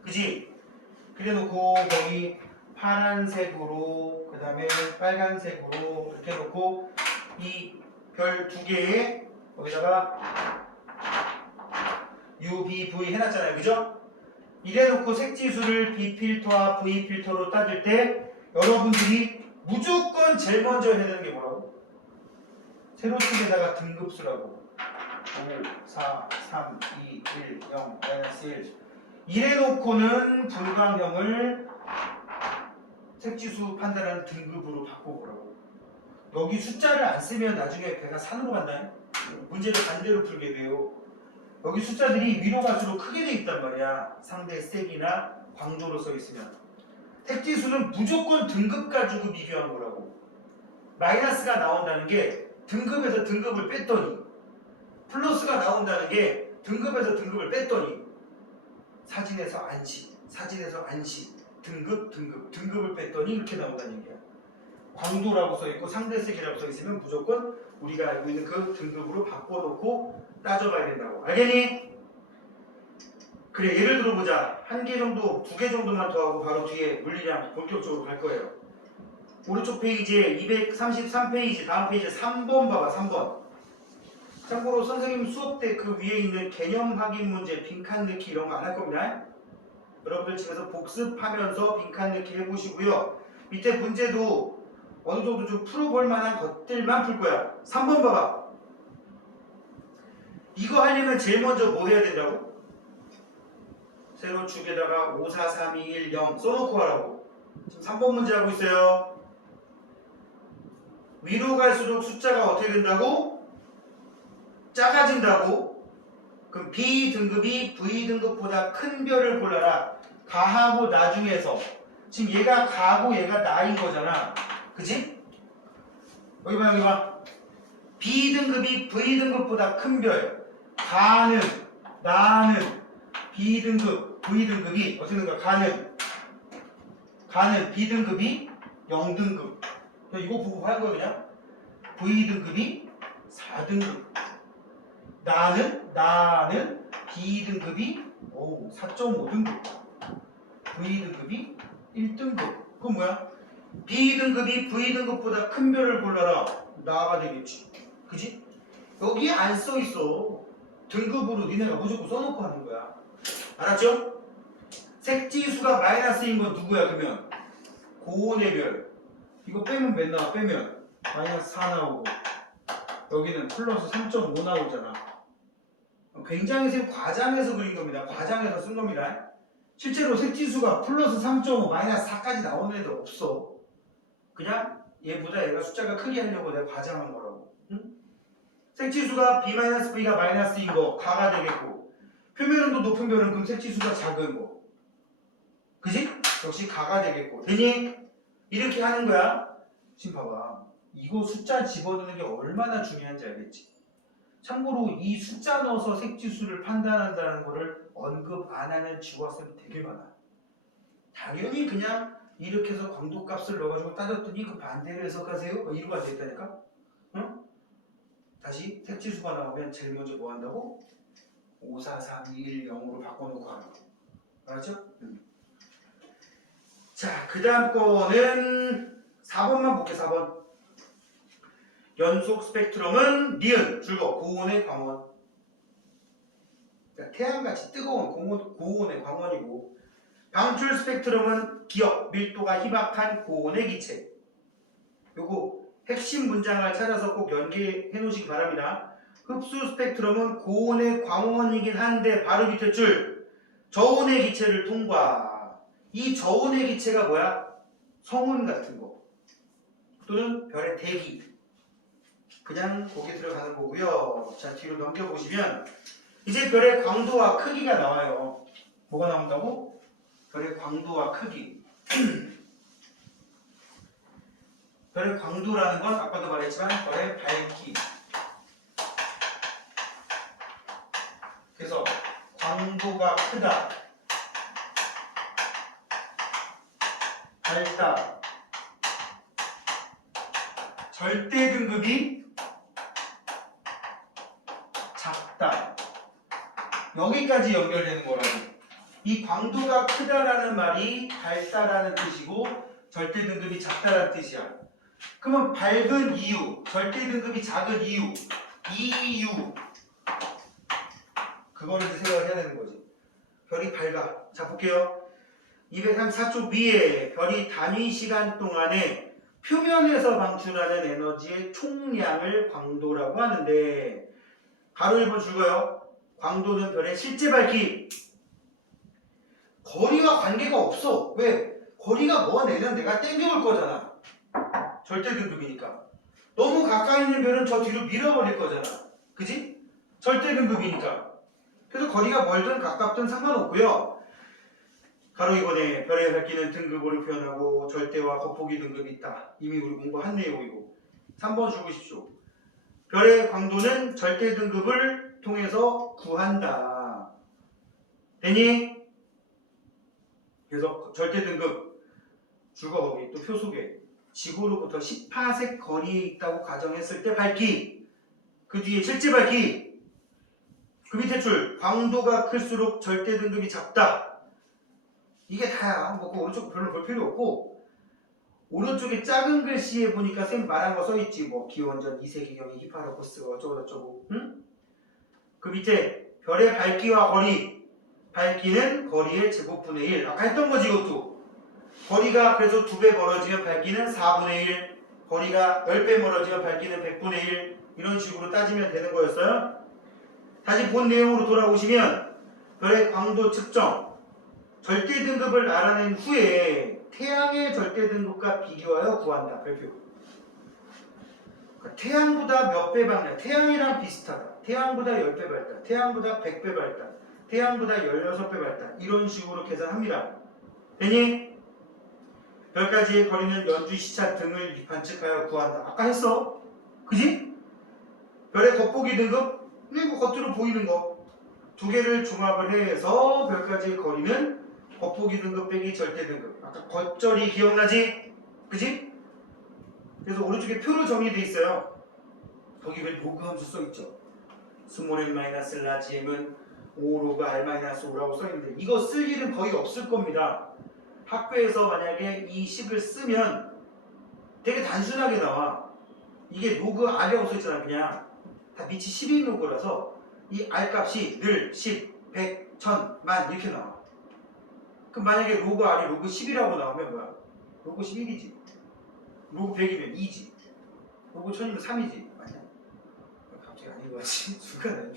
그지? 그래놓고 여기 파란색으로 그 다음에 빨간색으로 이렇게 해놓고 이 별 두 개에 여기다가 U, B, V 해놨잖아요. 그죠? 이래놓고 색지수를 B 필터와 V 필터로 따질 때 여러분들이 무조건 제일 먼저 해야 되는 게 뭐라고? 세로축에다가 등급수라고 5, 4, 3, 2, 1, 0, 마이너스 1 이래놓고는 불광형을 색지수 판단하는 등급으로 바꿔보라고. 여기 숫자를 안 쓰면 나중에 배가 산으로 간다. 문제를 반대로 풀게 돼요. 여기 숫자들이 위로 갈수록 크게 돼 있단 말이야. 상대 색이나 광조로 써 있으면. 색지수는 무조건 등급 가지고 비교한 거라고. 마이너스가 나온다는 게 등급에서 등급을 뺐더니, 플러스가 나온다는 게 등급에서 등급을 뺐더니, 사진에서 안시, 사진에서 안시, 등급을 뺐더니 이렇게 나온다는 얘기야. 광도라고 써있고 상대색이라고 써있으면 무조건 우리가 알고 있는 그 등급으로 바꿔놓고 따져봐야 된다고. 알겠니? 그래, 예를 들어보자. 한 개 정도, 두 개 정도만 더 하고 바로 뒤에 물리량 본격적으로 갈 거예요. 오른쪽 페이지에 233페이지 다음 페이지에 3번 봐봐. 3번. 참고로 선생님 수업 때 그 위에 있는 개념 확인 문제, 빈칸 넣기 이런 거 안 할 겁니다. 여러분들 집에서 복습하면서 빈칸 넣기 해보시고요. 밑에 문제도 어느 정도 좀 풀어볼 만한 것들만 풀 거야. 3번 봐봐. 이거 하려면 제일 먼저 뭐 해야 된다고? 세로축에다가 5, 4, 3, 2, 1, 0 써놓고 하라고. 지금 3번 문제 하고 있어요. 위로 갈수록 숫자가 어떻게 된다고? 작아진다고? 그럼 B 등급이 V 등급보다 큰 별을 골라라. 가하고 나중에서. 지금 얘가 가고 얘가 나인 거잖아. 그치? 여기 봐, 여기 봐. B 등급이 V 등급보다 큰 별. 가는, 나는 B 등급, V 등급이 어떻게 되는가? 가는 B 등급이 0등급. 이거 보고 할 거야 그냥. V 등급이 4등급. 나는 B 등급이 4.5등급. V 등급이 1등급. 그건 뭐야? B 등급이 V 등급보다 큰 별을 골라라. 나가 되겠지. 그지? 여기에 안 써 있어. 등급으로 니네가 무조건 써놓고 하는 거야. 알았죠? 색지수가 마이너스인 건 누구야 그러면? 고온의 별. 이거 빼면 몇 나와? 빼면 마이너스 4 나오고 여기는 플러스 3.5 나오잖아. 굉장히 쌤 과장해서 그린 겁니다. 과장해서 쓴 겁니다. 실제로 색지수가 플러스 3.5 마이너스 4까지 나오는 애들 없어. 그냥 얘보다 얘가 숫자가 크게 하려고 내가 과장한 거라고. 응? 색지수가 B-V가 마이너스인 거 가가 되겠고 표면 온도 높은 별은 그럼 색지수가 작은 거. 그지? 역시 가가 되겠고. 되니? 이렇게 하는 거야. 지금 봐봐. 이거 숫자 집어넣는 게 얼마나 중요한지 알겠지? 참고로 이 숫자 넣어서 색지수를 판단한다는 거를 언급 안 하는 지구학생이 되게 많아. 당연히 그냥 이렇게 해서 광도값을 넣어가지고 따졌더니 그 반대로 해석하세요? 이러고 앉아있다니까? 응? 다시 색지수가 나오면 제일 먼저 뭐 한다고? 5, 4, 3, 2, 1, 0으로 바꿔놓고 하는 거. 알았죠? 자, 그 다음 거는 4번만 볼게. 4번. 연속 스펙트럼은 니은, 줄거, 고온의 광원. 태양같이 뜨거운 고온의 광원이고, 방출 스펙트럼은 기억, 밀도가 희박한 고온의 기체. 요거 핵심 문장을 찾아서 꼭 연계해 놓으시기 바랍니다. 흡수 스펙트럼은 고온의 광원이긴 한데 바로 밑에 줄 저온의 기체를 통과. 이 저온의 기체가 뭐야? 성운 같은 거 또는 별의 대기, 그냥 거기 들어가는 거고요. 자, 뒤로 넘겨보시면 이제 별의 광도와 크기가 나와요. 뭐가 나온다고? 별의 광도와 크기. 별의 광도라는 건 아까도 말했지만 별의 밝기. 그래서 광도가 크다, 밝다, 절대 등급이 작다. 여기까지 연결되는 거라고. 이 광도가 크다라는 말이 밝다라는 뜻이고 절대 등급이 작다라는 뜻이야. 그러면 밝은 이유, 절대 등급이 작은 이유, 이유, 그거를 이제 생각을 해야 되는 거지. 별이 밝아. 자, 볼게요. 234쪽 위에 별이 단위 시간 동안에 표면에서 방출하는 에너지의 총량을 광도라고 하는데, 가로 1번 줄거요. 광도는 별의 실제 밝기. 거리와 관계가 없어. 왜? 거리가 뭐 내면 내가 땡겨올 거잖아. 절대 등급이니까. 너무 가까이 있는 별은 저 뒤로 밀어버릴 거잖아. 그지? 절대 등급이니까. 그래서 거리가 멀든 가깝든 상관없고요. 가로 2번에 별의 밝기는 등급으로 표현하고 절대와 겉보기 등급이 있다. 이미 우리 공부한 내용이고. 3번 줄보십시오. 별의 광도는 절대 등급을 통해서 구한다. 되니? 그래서 절대 등급 줄거 거기 또 표 속에 지구로부터 10파섹 거리에 있다고 가정했을 때 밝기, 그 뒤에 실제 밝기, 그 밑에 줄 광도가 클수록 절대 등급이 작다. 이게 다야. 뭐 그 오른쪽 별로 볼 필요 없고, 오른쪽에 작은 글씨에 보니까 쌤 말한 거 써있지. 뭐 기원전 2세기경의 히파르코스가 어쩌고저쩌고. 응? 그 밑에 별의 밝기와 거리, 밝기는 거리의 제곱분의 1. 아까 했던 거지 이것도. 거리가 그래서 2배 멀어지면 밝기는 4분의 1, 거리가 10배 멀어지면 밝기는 100분의 1, 이런 식으로 따지면 되는 거였어요. 다시 본 내용으로 돌아오시면 별의 광도 측정, 절대 등급을 알아낸 후에 태양의 절대 등급과 비교하여 구한다. 별표. 그러니까 태양보다 몇 배 밝다. 태양이랑 비슷하다. 태양보다 10배 밝다. 태양보다 100배 밝다. 태양보다 16배 밝다. 이런 식으로 계산합니다. 되니? 별까지의 거리는 연주 시차 등을 관측하여 구한다. 아까 했어. 그지? 별의 겉보기 등급, 이거 겉으로 보이는 거. 두 개를 종합을 해서 별까지의 거리는 겉보기 등급 빼기 절대 등급. 아까 겉절이 기억나지? 그지? 그래서 오른쪽에 표로 정리되어 있어요. 거기 왜 로그 함수 써있죠? 스몰 n 마이너스 라지 m은 5 로그 r 마이너스 5라고 써있는데 이거 쓸 일은 거의 없을 겁니다. 학교에서 만약에 이 식을 쓰면 되게 단순하게 나와. 이게 로그 r이라고 써있잖아. 그냥 다 밑이 10인 로그라서 이 r 값이 늘 10, 100, 1000, 만 이렇게 나와. 그럼 만약에 로그 r이 로그 10이라고 나오면 뭐야? 로그 11이지. 로그 100이면 2지. 로그 1000이면 3이지. 맞냐? 갑자기 아닌 것 같지? 순간에.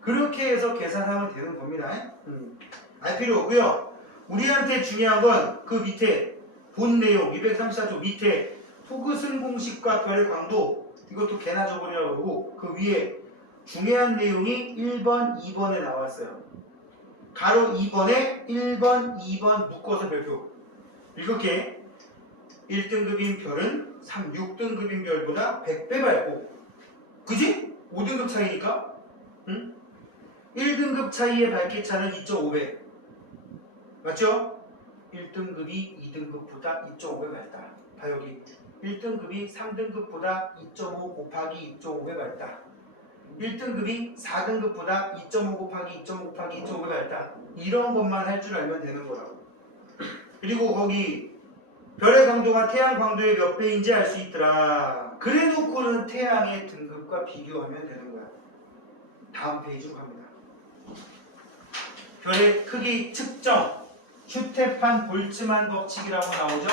그렇게 해서 계산하면 되는 겁니다. 알 필요 없고요. 우리한테 중요한 건 그 밑에 본 내용 234조 밑에 포그슨 공식과 별의 광도, 이것도 개나 저번이라고 그러고, 그 위에 중요한 내용이 1번, 2번에 나왔어요. 가로 2번에 1번, 2번 묶어서 별표. 이렇게 1등급인 별은 6등급인 별보다 100배 밝고, 그지? 5등급 차이니까. 응? 1등급 차이의 밝기 차는 2.5배. 맞죠? 1등급이 2등급보다 2.5배 밝다. 봐 여기 1등급이 3등급보다 2.5 곱하기 2.5배 밝다. 1등급이 4등급보다 2.5 곱하기 2.5 곱하기 2.5배 밝다. 이런 것만 할 줄 알면 되는 거라고. 그리고 거기 별의 광도가 태양 광도의 몇 배인지 알 수 있더라. 그래 놓고는 태양의 등급과 비교하면 되는 거야. 다음 페이지로 갑니다. 별의 크기 측정. 슈테판 볼츠만 법칙이라고 나오죠?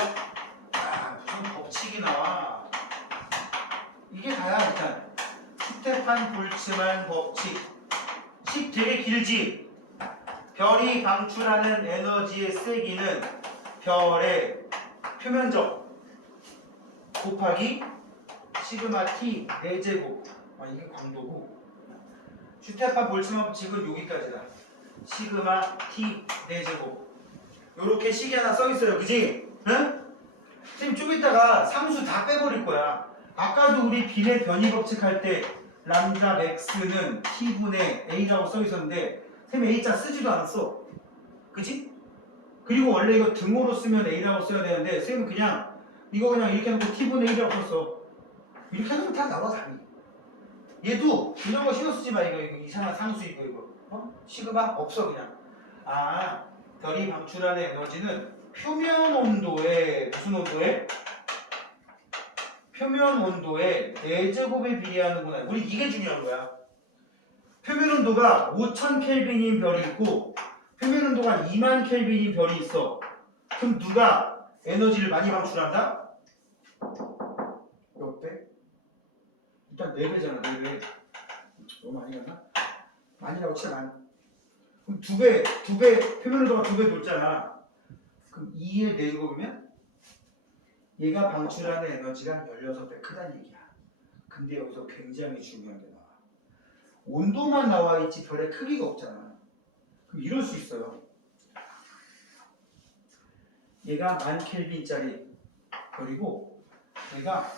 아, 무슨 법칙이 나와. 이게 다야, 일단. 슈테판 볼츠만 법칙. 식 되게 길지? 별이 방출하는 에너지의 세기는 별의 표면적 곱하기 시그마 t 4제곱. 아, 이게 광도고. 슈테판 볼츠만 법칙은 여기까지다. 시그마 t 4제곱. 요렇게 식이 하나 써 있어요. 그지? 응? 선생님 좀 이따가 상수 다 빼버릴 거야. 아까도 우리 비례 변이 법칙 할 때 람다 맥스는 t분의 a라고 써 있었는데 선생님 a자 쓰지도 않았어. 그지? 그리고 원래 이거 등호로 쓰면 a라고 써야 되는데 선생님 그냥 이거 그냥 이렇게 해놓고 t분의 a라고 썼어. 이렇게 해놓으면 다 나와 답이. 얘도 이런 거 신경 쓰지 마. 이거 이상한 상수 이거 시그마 없어 그냥. 아, 별이 방출하는 에너지는 표면 온도에 무슨 온도에? 표면 온도에 4제곱에 비례하는구나. 우리 이게 중요한 거야. 표면 온도가 5000켈빈인 별이 있고 표면 온도가 2만 켈빈인 별이 있어. 그럼 누가 에너지를 많이 방출한다? 몇 배? 일단 4배잖아. 4배. 너무 많이 갔나? 많이라고 치자 많이. 그럼 2배, 표면 온도가 2배 높잖아. 그럼 2의 4제곱이면 얘가 방출하는 에너지가 16배 크다는 얘기야. 근데 여기서 굉장히 중요한 게 나와. 온도만 나와 있지 별의 크기가 없잖아. 그럼 이럴 수 있어요. 얘가 10,000켈빈짜리 별이고 얘가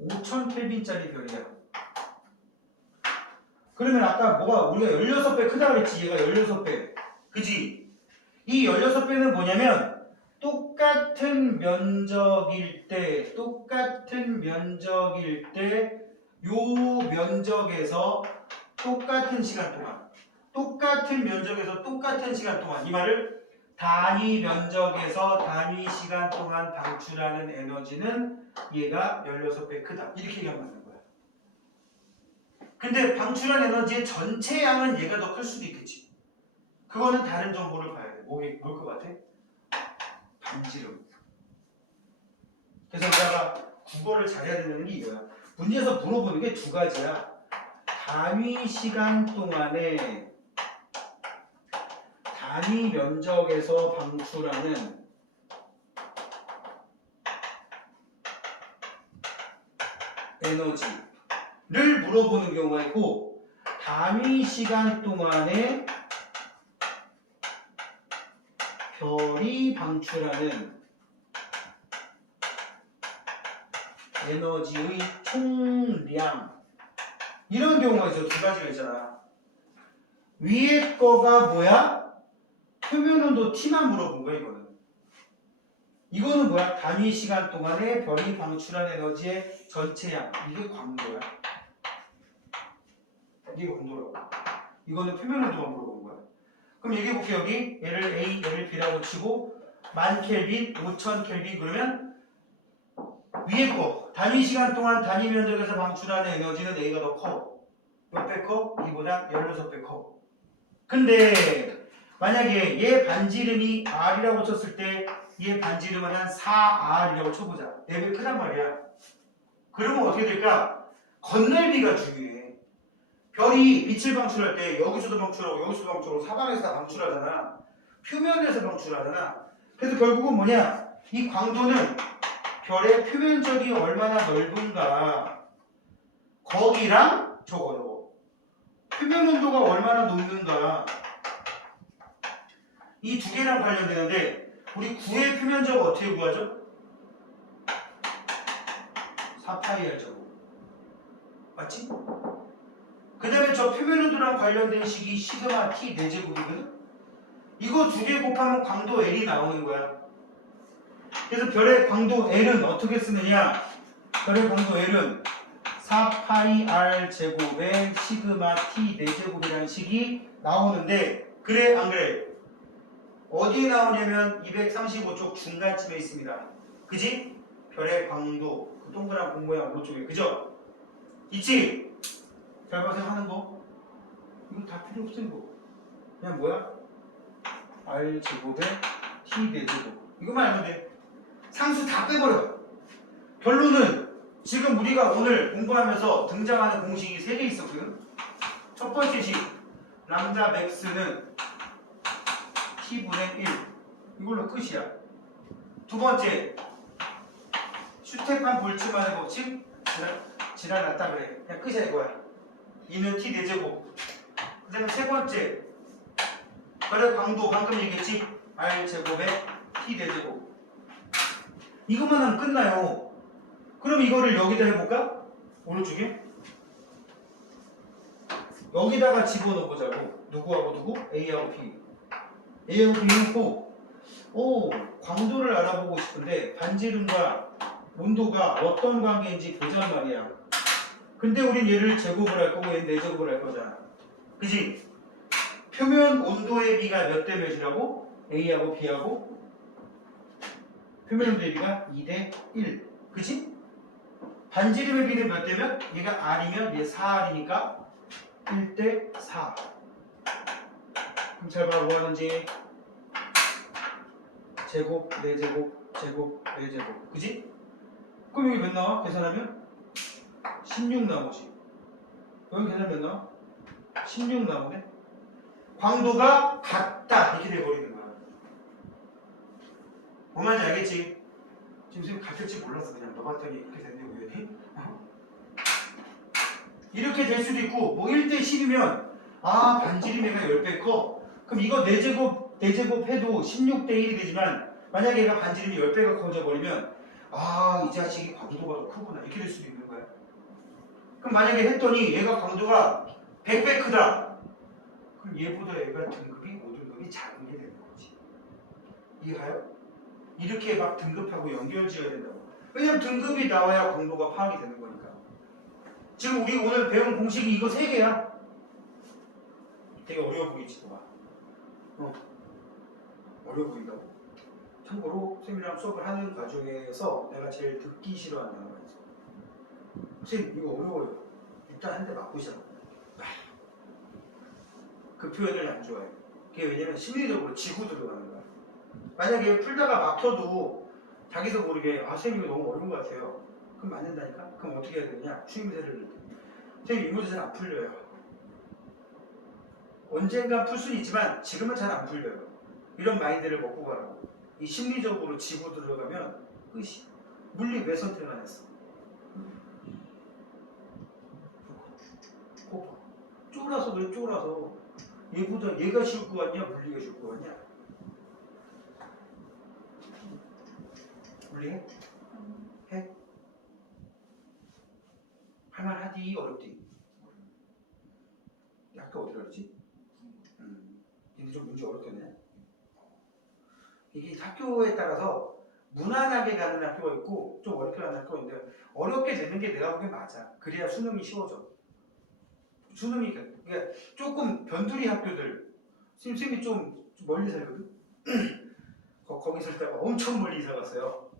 5000켈빈짜리 별이야. 그러면 아까 뭐가 우리가 16배 크다 그랬지. 얘가 16배. 그지? 이 16배는 뭐냐면 똑같은 면적일 때 요 면적에서 똑같은 시간 동안 이 말을 단위 면적에서 단위 시간 동안 방출하는 에너지는 얘가 16배 크다. 이렇게 얘기하면 맞는 거야. 근데 방출한 에너지의 전체 양은 얘가 더 클 수도 있겠지. 그거는 다른 정보를 봐야 돼. 뭘 것 같아? 반지름. 그래서 우리가 국어를 잘해야 되는 게 이거야. 문제에서 물어보는 게 두 가지야. 단위 시간 동안에 단위 면적에서 방출하는 에너지를 물어보는 경우가 있고 단위 시간 동안에 별이 방출하는 에너지의 총량 이런 경우가 있어. 두 가지가 있잖아. 위에 거가 뭐야? 표면 온도 T만 물어본 거야 이거는. 이거는 뭐야? 단위 시간 동안에 별이 방출한 에너지의 전체량. 이게 광도야. 이게 광도라고. 이거는 표면 온도만 물어본 거야. 그럼 얘기해볼게. 여기 얘를 A, 얘를 B라고 치고 10,000켈빈, 5000켈빈 그러면 위에 거 단위 시간 동안 단위 면적에서 방출하는 에너지는 A가 더 커. 몇 배 커? 이보다 16배 커. 근데 만약에 얘 반지름이 R이라고 쳤을 때 얘 반지름은 한 4R이라고 쳐보자. 4배 크단 말이야. 그러면 어떻게 될까? 건널비가 중요해. 별이 빛을 방출할 때 여기서도 방출하고 여기서도 방출하고 사방에서 다 방출하잖아. 표면에서 방출하잖아. 그래서 결국은 뭐냐? 이 광도는 별의 표면적이 얼마나 넓은가 거기랑 저거 표면 온도가 얼마나 높는가 이 두 개랑 관련되는데 우리 구의 표면적 어떻게 구하죠? 4파이 R제곱 맞지? 그 다음에 저 표면 온도랑 관련된 식이 시그마 T 4제곱이거든? 이거 두 개 곱하면 광도 L이 나오는 거야. 그래서 별의 광도 L은 어떻게 쓰느냐? 별의 광도 L은 4파이 R 제곱에 시그마 T 4제곱이라는 식이 나오는데 그래 안 그래? 어디에 나오냐면 235쪽 중간쯤에 있습니다. 그지? 별의 광도 그 동그란 공 모양 오른쪽에 그죠? 있지? 잘 봐서 하는 거 이거 다 필요 없어 이거. 그냥 뭐야? R제곱에 T 대제곱. 이것만 알면 돼. 상수 다 빼버려. 결론은 지금 우리가 오늘 공부하면서 등장하는 공식이 3개 있었거든. 첫 번째 식 람다 맥스는 T분의 1 이걸로 끝이야. 두 번째 슈테판 볼츠만의 법칙 지나갔다 그래. 그냥 끝이야 이거야. 2는 T 대제곱. 그 다음에 세 번째 그래 강도 방금 얘기했지. R제곱에 T 대제곱. 이것만 하면 끝나요. 그럼 이거를 여기다 해볼까? 오른쪽에 여기다가 집어넣어보자고. 누구하고 누구? A하고 B. A하고 B 해놓고 광도를 알아보고 싶은데 반지름과 온도가 어떤 관계인지 보자는 말이야. 근데 우린 얘를 제곱을 할 거고 얘는 4제곱을 할 거잖아. 그지? 표면 온도의 비가 몇 대 몇이라고? A하고 B하고 표면 온도의 비가 2대 1. 그지? 반지름의 비는 몇 대 몇? 얘가 R이면 얘 4R이니까 1대 4. 그럼 잘 봐, 뭐 하는지. 제곱, 4제곱, 제곱, 4제곱. 그지? 그럼 여기 몇 나와? 계산하면? 16 나오지. 여기 계산 몇 나와? 16 나오네? 광도가 같다. 이렇게 돼버리는 거야. 뭔 말인지 알겠지? 지금 선생님 같을지 몰랐어. 그냥 너 봤더니 이렇게 됐네, 우연히. 이렇게 될 수도 있고, 뭐 1대 10이면, 반지름이가 10배 커. 그럼 이거 4제곱 해도 16대 1이 되지만, 만약에 얘가 반지름이 10배가 커져버리면, 이 자식이 광도가 더 크구나. 이렇게 될 수도 있는 거야. 그럼 만약에 했더니 얘가 광도가 100배 크다. 그럼 얘보다 얘가 등급이 5등급이 작은 게 되는 거지. 이해가요? 이렇게 막 등급하고 연결 지어야 된다고. 왜냐면 등급이 나와야 광도가 파악이 되는 거니까. 지금 우리 오늘 배운 공식이 이거 3개야. 되게 어려워 보이지, 봐. 어려워 보인다고. 참고로 선생님이랑 수업을 하는 과정에서 내가 제일 듣기 싫어하는 단어가 있어. 선생님 이거 어려워요. 일단 한 대 맞고 시작. 그 표현을 안 좋아해. 그게 왜냐면 심리적으로 지고 들어가는 거야. 만약에 풀다가 막혀도 자기도 모르게 선생님 이거 너무 어려운 것 같아요. 그럼 맞는다니까? 그럼 어떻게 해야 되냐? 추임새를 넣을 때. 선생님 이 문제 잘 안 풀려요. 언젠가 풀 수는 있지만 지금은 잘 안 풀려요. 이런 마인드를 먹고 가라고. 이 심리적으로 지고 들어가면 끝이. 물리 왜 선택을 안 했어? 봐. 쫄아서 그래, 쫄아서. 얘보다 얘가 쉬울 것 같냐? 물리가 쉬울 것 같냐? 물리해? 해? 할만하디? 어렵디? 아까 어디라 그러지? 근데 좀 문제 어렵겠네. 이게 학교에 따라서 무난하게 가는 학교가 있고 좀 어렵게 가는 학교가 있는데 어렵게 되는 게 내가 보기엔 맞아. 그래야 수능이 쉬워져. 수능이 그러니까 조금 변두리 학교들 선생님이 좀 멀리 살거든. 거기 살 때가 엄청 멀리 이사 갔어요.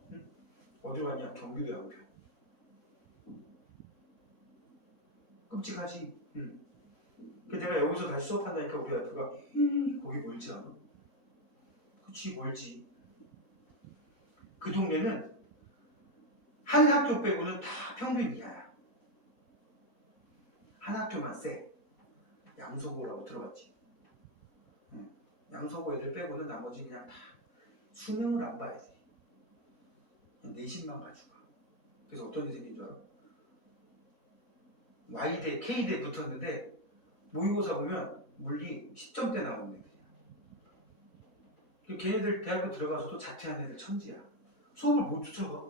어디로 갔냐? 경기도양표. 끔찍하지. 내가 여기서 다시 수업한다니까 우리 아들가 거기 멀지 않아? 그치 멀지. 그 동네는 한 학교 빼고는 다 평균 이하야. 한 학교만 세. 양서고라고 들어봤지? 양서고 애들 빼고는 나머지 그냥 다 수능을 안 봐야 돼. 그냥 내신만 가지고 가. 그래서 어떤 일이 생긴 줄 알아? Y대, K대 붙었는데 모의고사 보면 물리 10점대 나오는 애들이야. 걔네들 대학교 들어가서도 자퇴하는 애들 천지야. 수업을 못 쫓아가.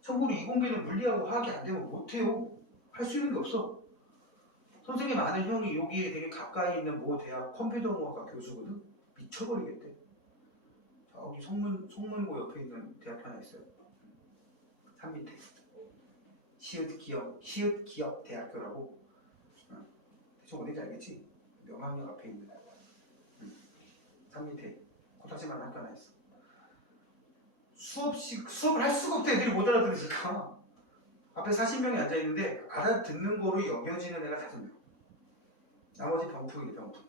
참고로 이공계는 물리하고 화학이 안 되면 못해요. 할 수 있는 게 없어. 선생님 아는 형이 여기에 되게 가까이 있는 모 대학 컴퓨터공학과 교수거든. 미쳐버리겠대. 저기 송문고 옆에 있는 대학 하나 있어요. 산 밑에 시읒기업 대학교라고. 대충 어딘지 알겠지? 명학역 앞에 있는 산 밑에 코딱지만 학교 하나 있어. 수업을 할 수가 없대. 애들이 못 알아들으니까. 앞에 40명이 앉아있는데 알아듣는 거로 여겨지는 애가 5명. 나머지 병풍이래, 병풍.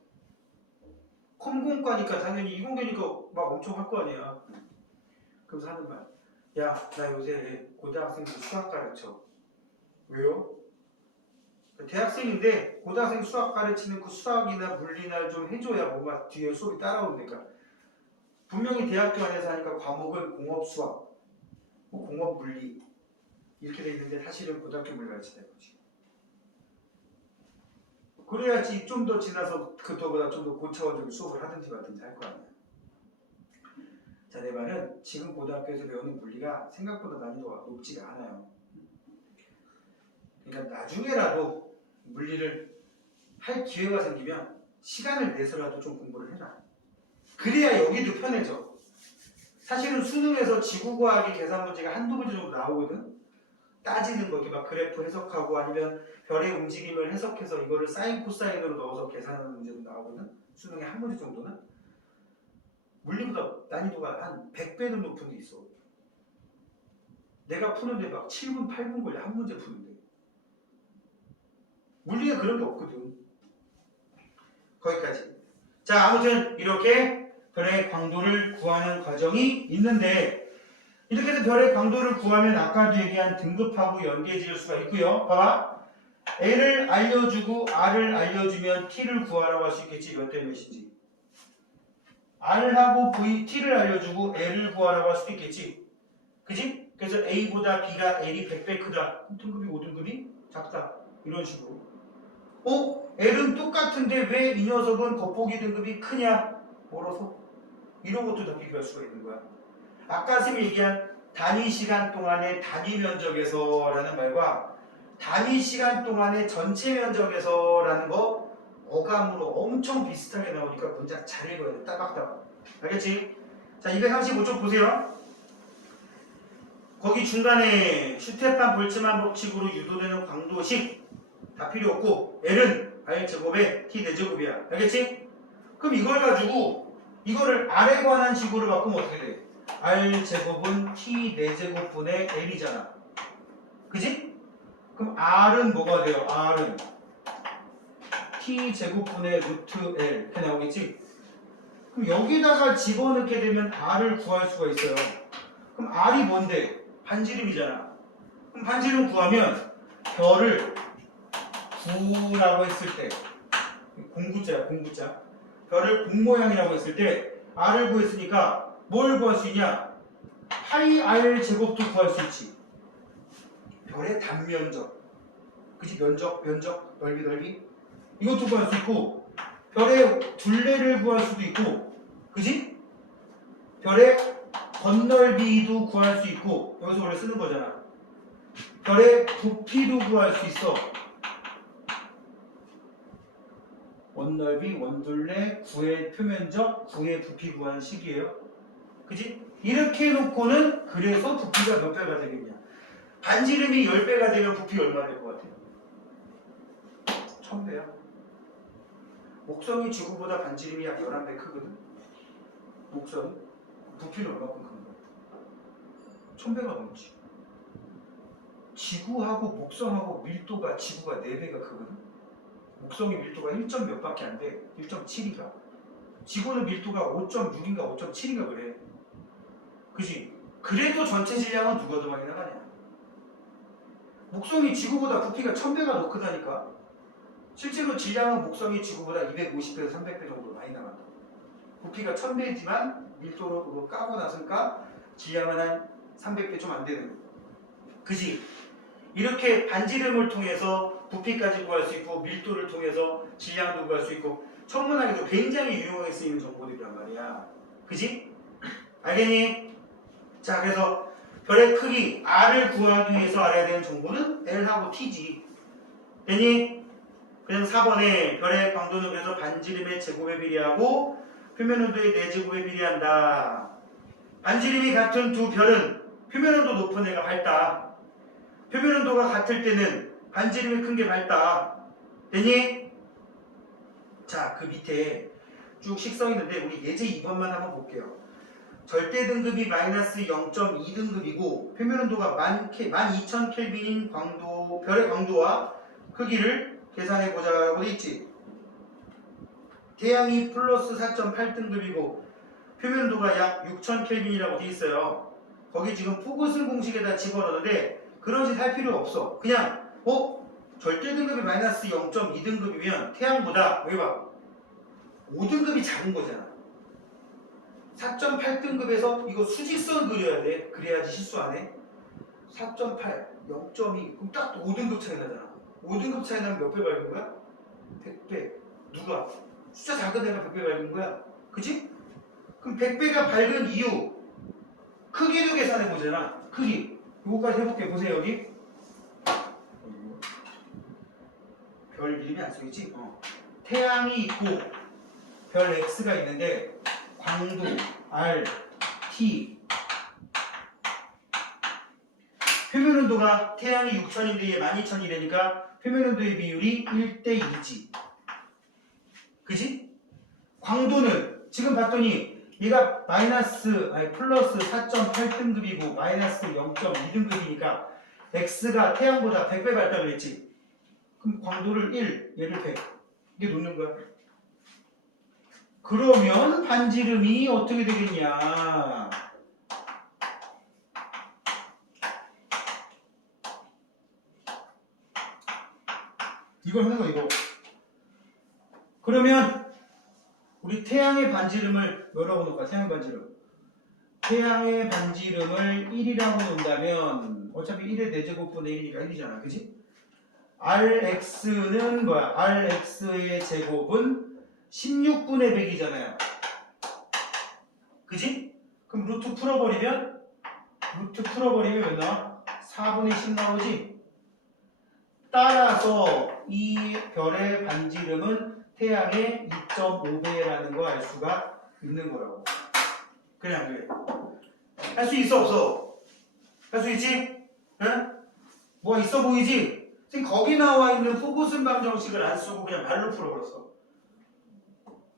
컴공과니까 당연히 이공계니까 막 엄청 할 거 아니야. 그래서 하는 말. 야, 나 요새 고등학생들 수학 가르쳐. 왜요? 대학생인데 고등학생 수학 가르치는 그 수학이나 물리나 좀 해줘야 뭔가 뒤에 수업이 따라오니까. 분명히 대학교 안에서 하니까 과목은 공업 수학, 뭐 공업 물리 이렇게 돼 있는데 사실은 고등학교 물리 가르치다 이거지. 그래야지 좀 더 지나서 그거보다 좀 더 고차원적인 수업을 하든지 말든지 할 거 아니야. 자, 내 말은 지금 고등학교에서 배우는 물리가 생각보다 난이도가 높지가 않아요. 그러니까 나중에라도 물리를 할 기회가 생기면 시간을 내서라도 좀 공부를 해라. 그래야 여기도 편해져. 사실은 수능에서 지구과학의 계산 문제가 한두 문제 정도 나오거든. 따지는 거, 이렇게 막 그래프 해석하고 아니면 별의 움직임을 해석해서 이거를 사인 코사인으로 넣어서 계산하는 문제도 나오거든. 수능에 한 문제 정도는. 물리보다 난이도가 한 100배는 높은 게 있어. 내가 푸는데 막 7분, 8분 걸려. 한 문제 푸는데. 물리에 그런 게 없거든. 거기까지. 자, 아무튼 이렇게 별의 광도를 구하는 과정이 있는데, 이렇게 해서 별의 광도를 구하면 아까도 얘기한 등급하고 연계 지을 수가 있고요. 봐봐. L을 알려주고 R을 알려주면 T를 구하라고 할 수 있겠지. 몇 대 몇인지. R하고 T를 알려주고 L을 구하라고 할 수도 있겠지. 그지? 그래서 A보다 B가 L이 100배 크다. 등급이 5등급이 작다. 이런 식으로. L은 똑같은데 왜 이 녀석은 겉보기 등급이 크냐? 멀어서. 이런 것도 다 비교할 수가 있는 거야. 아까 선생님이 얘기한 단위 시간 동안의 단위 면적에서 라는 말과 단위 시간 동안의 전체 면적에서 라는 거 어감으로 엄청 비슷하게 나오니까 문장 잘 읽어야 돼. 따박따박. 알겠지? 자, 235쪽 보세요. 거기 중간에 슈테판 볼츠만 법칙으로 유도되는 광도식 다 필요 없고 L은 R제곱에 T제곱이야. 알겠지? 그럼 이걸 가지고 이거를 R에 관한 식으로 바꾸면 어떻게 돼? R제곱은 T4제곱분의 L이잖아. 그지? 그럼 R은 뭐가 돼요? R은 T제곱분의 루트 L 이렇게 나오겠지? 그럼 여기다가 집어넣게 되면 R을 구할 수가 있어요. 그럼 R이 뭔데? 반지름이잖아. 그럼 반지름 구하면 별을 9라고 했을 때 공구자야 공구자. 별을 9 모양이라고 했을 때 R을 구했으니까 뭘 구할 수 있냐? 파이 R 제곱도 구할 수 있지. 별의 단면적. 그치? 면적, 넓이. 이것도 구할 수 있고, 별의 둘레를 구할 수도 있고, 그치? 별의 건널비도 구할 수 있고, 여기서 원래 쓰는 거잖아. 별의 부피도 구할 수 있어. 원넓이, 원둘레, 구의 표면적, 구의 부피 구하는 식이에요. 그치? 이렇게 해놓고는 그래서 부피가 몇 배가 되겠냐? 반지름이 10배가 되면 부피 얼마 될 것 같아요? 1000배야. 목성이 지구보다 반지름이 약 11배 크거든? 목성이? 부피는 얼마큼 큰 거야? 1000배가 넘지. 지구하고 목성하고 밀도가 지구가 4배가 크거든? 목성이 밀도가 1점 몇 밖에 안 돼. 1.7인가? 지구는 밀도가 5.6인가 5.7인가 그래. 그지? 그래도 전체 질량은 누가 더 많이 나가냐? 목성이 지구보다 부피가 1000배가 더 크다니까? 실제로 질량은 목성이 지구보다 250배에서 300배 정도 많이 나간다. 부피가 1000배지만 밀도로 그거 까고 나서니까 질량은 한 300배 좀 안 되는 거야. 그지? 이렇게 반지름을 통해서 부피까지 구할 수 있고 밀도를 통해서 질량도 구할 수 있고 천문학에도 굉장히 유용하게 쓰이는 정보들이란 말이야. 그지? 알겠니? 자, 그래서 별의 크기 R을 구하기 위해서 알아야 되는 정보는 L하고 T지. 됐니? 그냥 4번에 별의 광도는 그래서 반지름의 제곱에 비례하고 표면 온도의 4제곱에 비례한다. 반지름이 같은 두 별은 표면 온도 높은 애가 밝다. 표면 온도가 같을 때는 반지름이 큰 게 밝다. 됐니? 자, 그 밑에 쭉 식 써 있는데 우리 예제 2번만 한번 볼게요. 절대 등급이 마이너스 0.2등급이고 표면 온도가 12,000켈빈인 별의 광도와 크기를 계산해 보자고 돼 있지. 태양이 플러스 4.8등급이고 표면도가 약 6000켈빈이라고 돼 있어요. 거기 지금 포그슨 공식에다 집어넣는데 그런 짓 할 필요 없어. 그냥 절대 등급이 마이너스 0.2등급이면 태양보다 여기 봐 5등급이 작은 거잖아. 4.8등급에서 이거 수직선 그려야 돼. 그래야지 실수 안 해. 4.8, 0.2 그럼 딱 5등급 차이 나잖아. 5등급 차이 나면 몇 배 밝은 거야? 100배. 누가? 숫자 작은 애가 100배 밝은 거야. 그치? 그럼 100배가 밝은 이유 크기로 계산해 보잖아. 크기. 이거까지 해볼게. 보세요 여기. 별 이름이 안 써있지? 태양이 있고 별 X가 있는데 광도 R, T 표면 온도가 태양이 6000인데 얘 12000이 되니까 표면 온도의 비율이 1대 2지. 그지? 광도는 지금 봤더니 얘가 플러스 4.8등급이고 마이너스 0.2등급이니까 X가 태양보다 100배 밝다 그랬지. 그럼 광도를 1, 얘를 100 이게 놓는 거야. 그러면 반지름이 어떻게 되겠냐? 이걸 하는 거 이거. 그러면 우리 태양의 반지름을 뭐라고 놓을까? 태양의 반지름. 태양의 반지름을 1이라고 놓는다면 어차피 1의 4제곱분의 1이니까 1이잖아. 그지? Rx는 뭐야? Rx의 제곱은 16분의 100이잖아요. 그지? 그럼 루트 풀어버리면 몇 나와? 4분의 10 나오지? 따라서 이 별의 반지름은 태양의 2.5배라는 거 알 수가 있는 거라고. 그래 안 그래? 할 수 있어 없어? 할 수 있지? 응? 뭐가 있어 보이지? 지금 거기 나와 있는 포그슨 방정식을 안 쓰고 그냥 발로 풀어버렸어.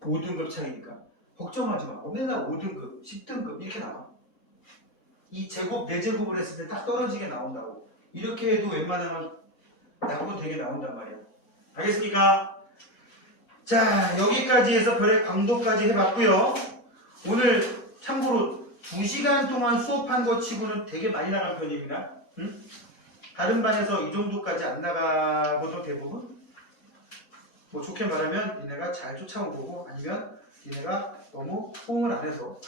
5등급 차이니까. 걱정하지 마. 맨날 5등급, 10등급 이렇게 나와. 이 제곱, 4제곱을 했을 때 딱 떨어지게 나온다고. 이렇게 해도 웬만하면 약분 되게 나온단 말이야. 알겠습니까? 자, 여기까지 해서 별의 광도까지 해봤고요. 오늘 참고로 2시간 동안 수업한 것 치고는 되게 많이 나간 편입니다. 응? 다른 반에서 이 정도까지 안 나가거든 대부분. 뭐 좋게 말하면 니네가 잘 쫓아온 거고 아니면 니네가 너무 호응을 안 해서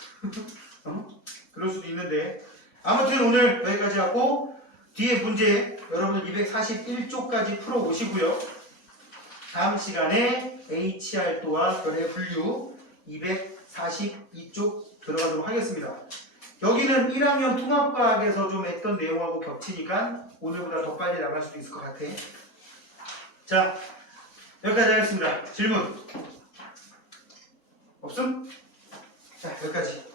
그럴 수도 있는데 아무튼 오늘 여기까지 하고 뒤에 문제 여러분들 241쪽까지 풀어 오시고요. 다음 시간에 HR도와 별의 분류 242쪽 들어가도록 하겠습니다. 여기는 1학년 통합과학에서 좀 했던 내용하고 겹치니까 오늘보다 더 빨리 나갈 수도 있을 것 같아. 자, 여기까지 하겠습니다. 질문 없음? 자, 여기까지.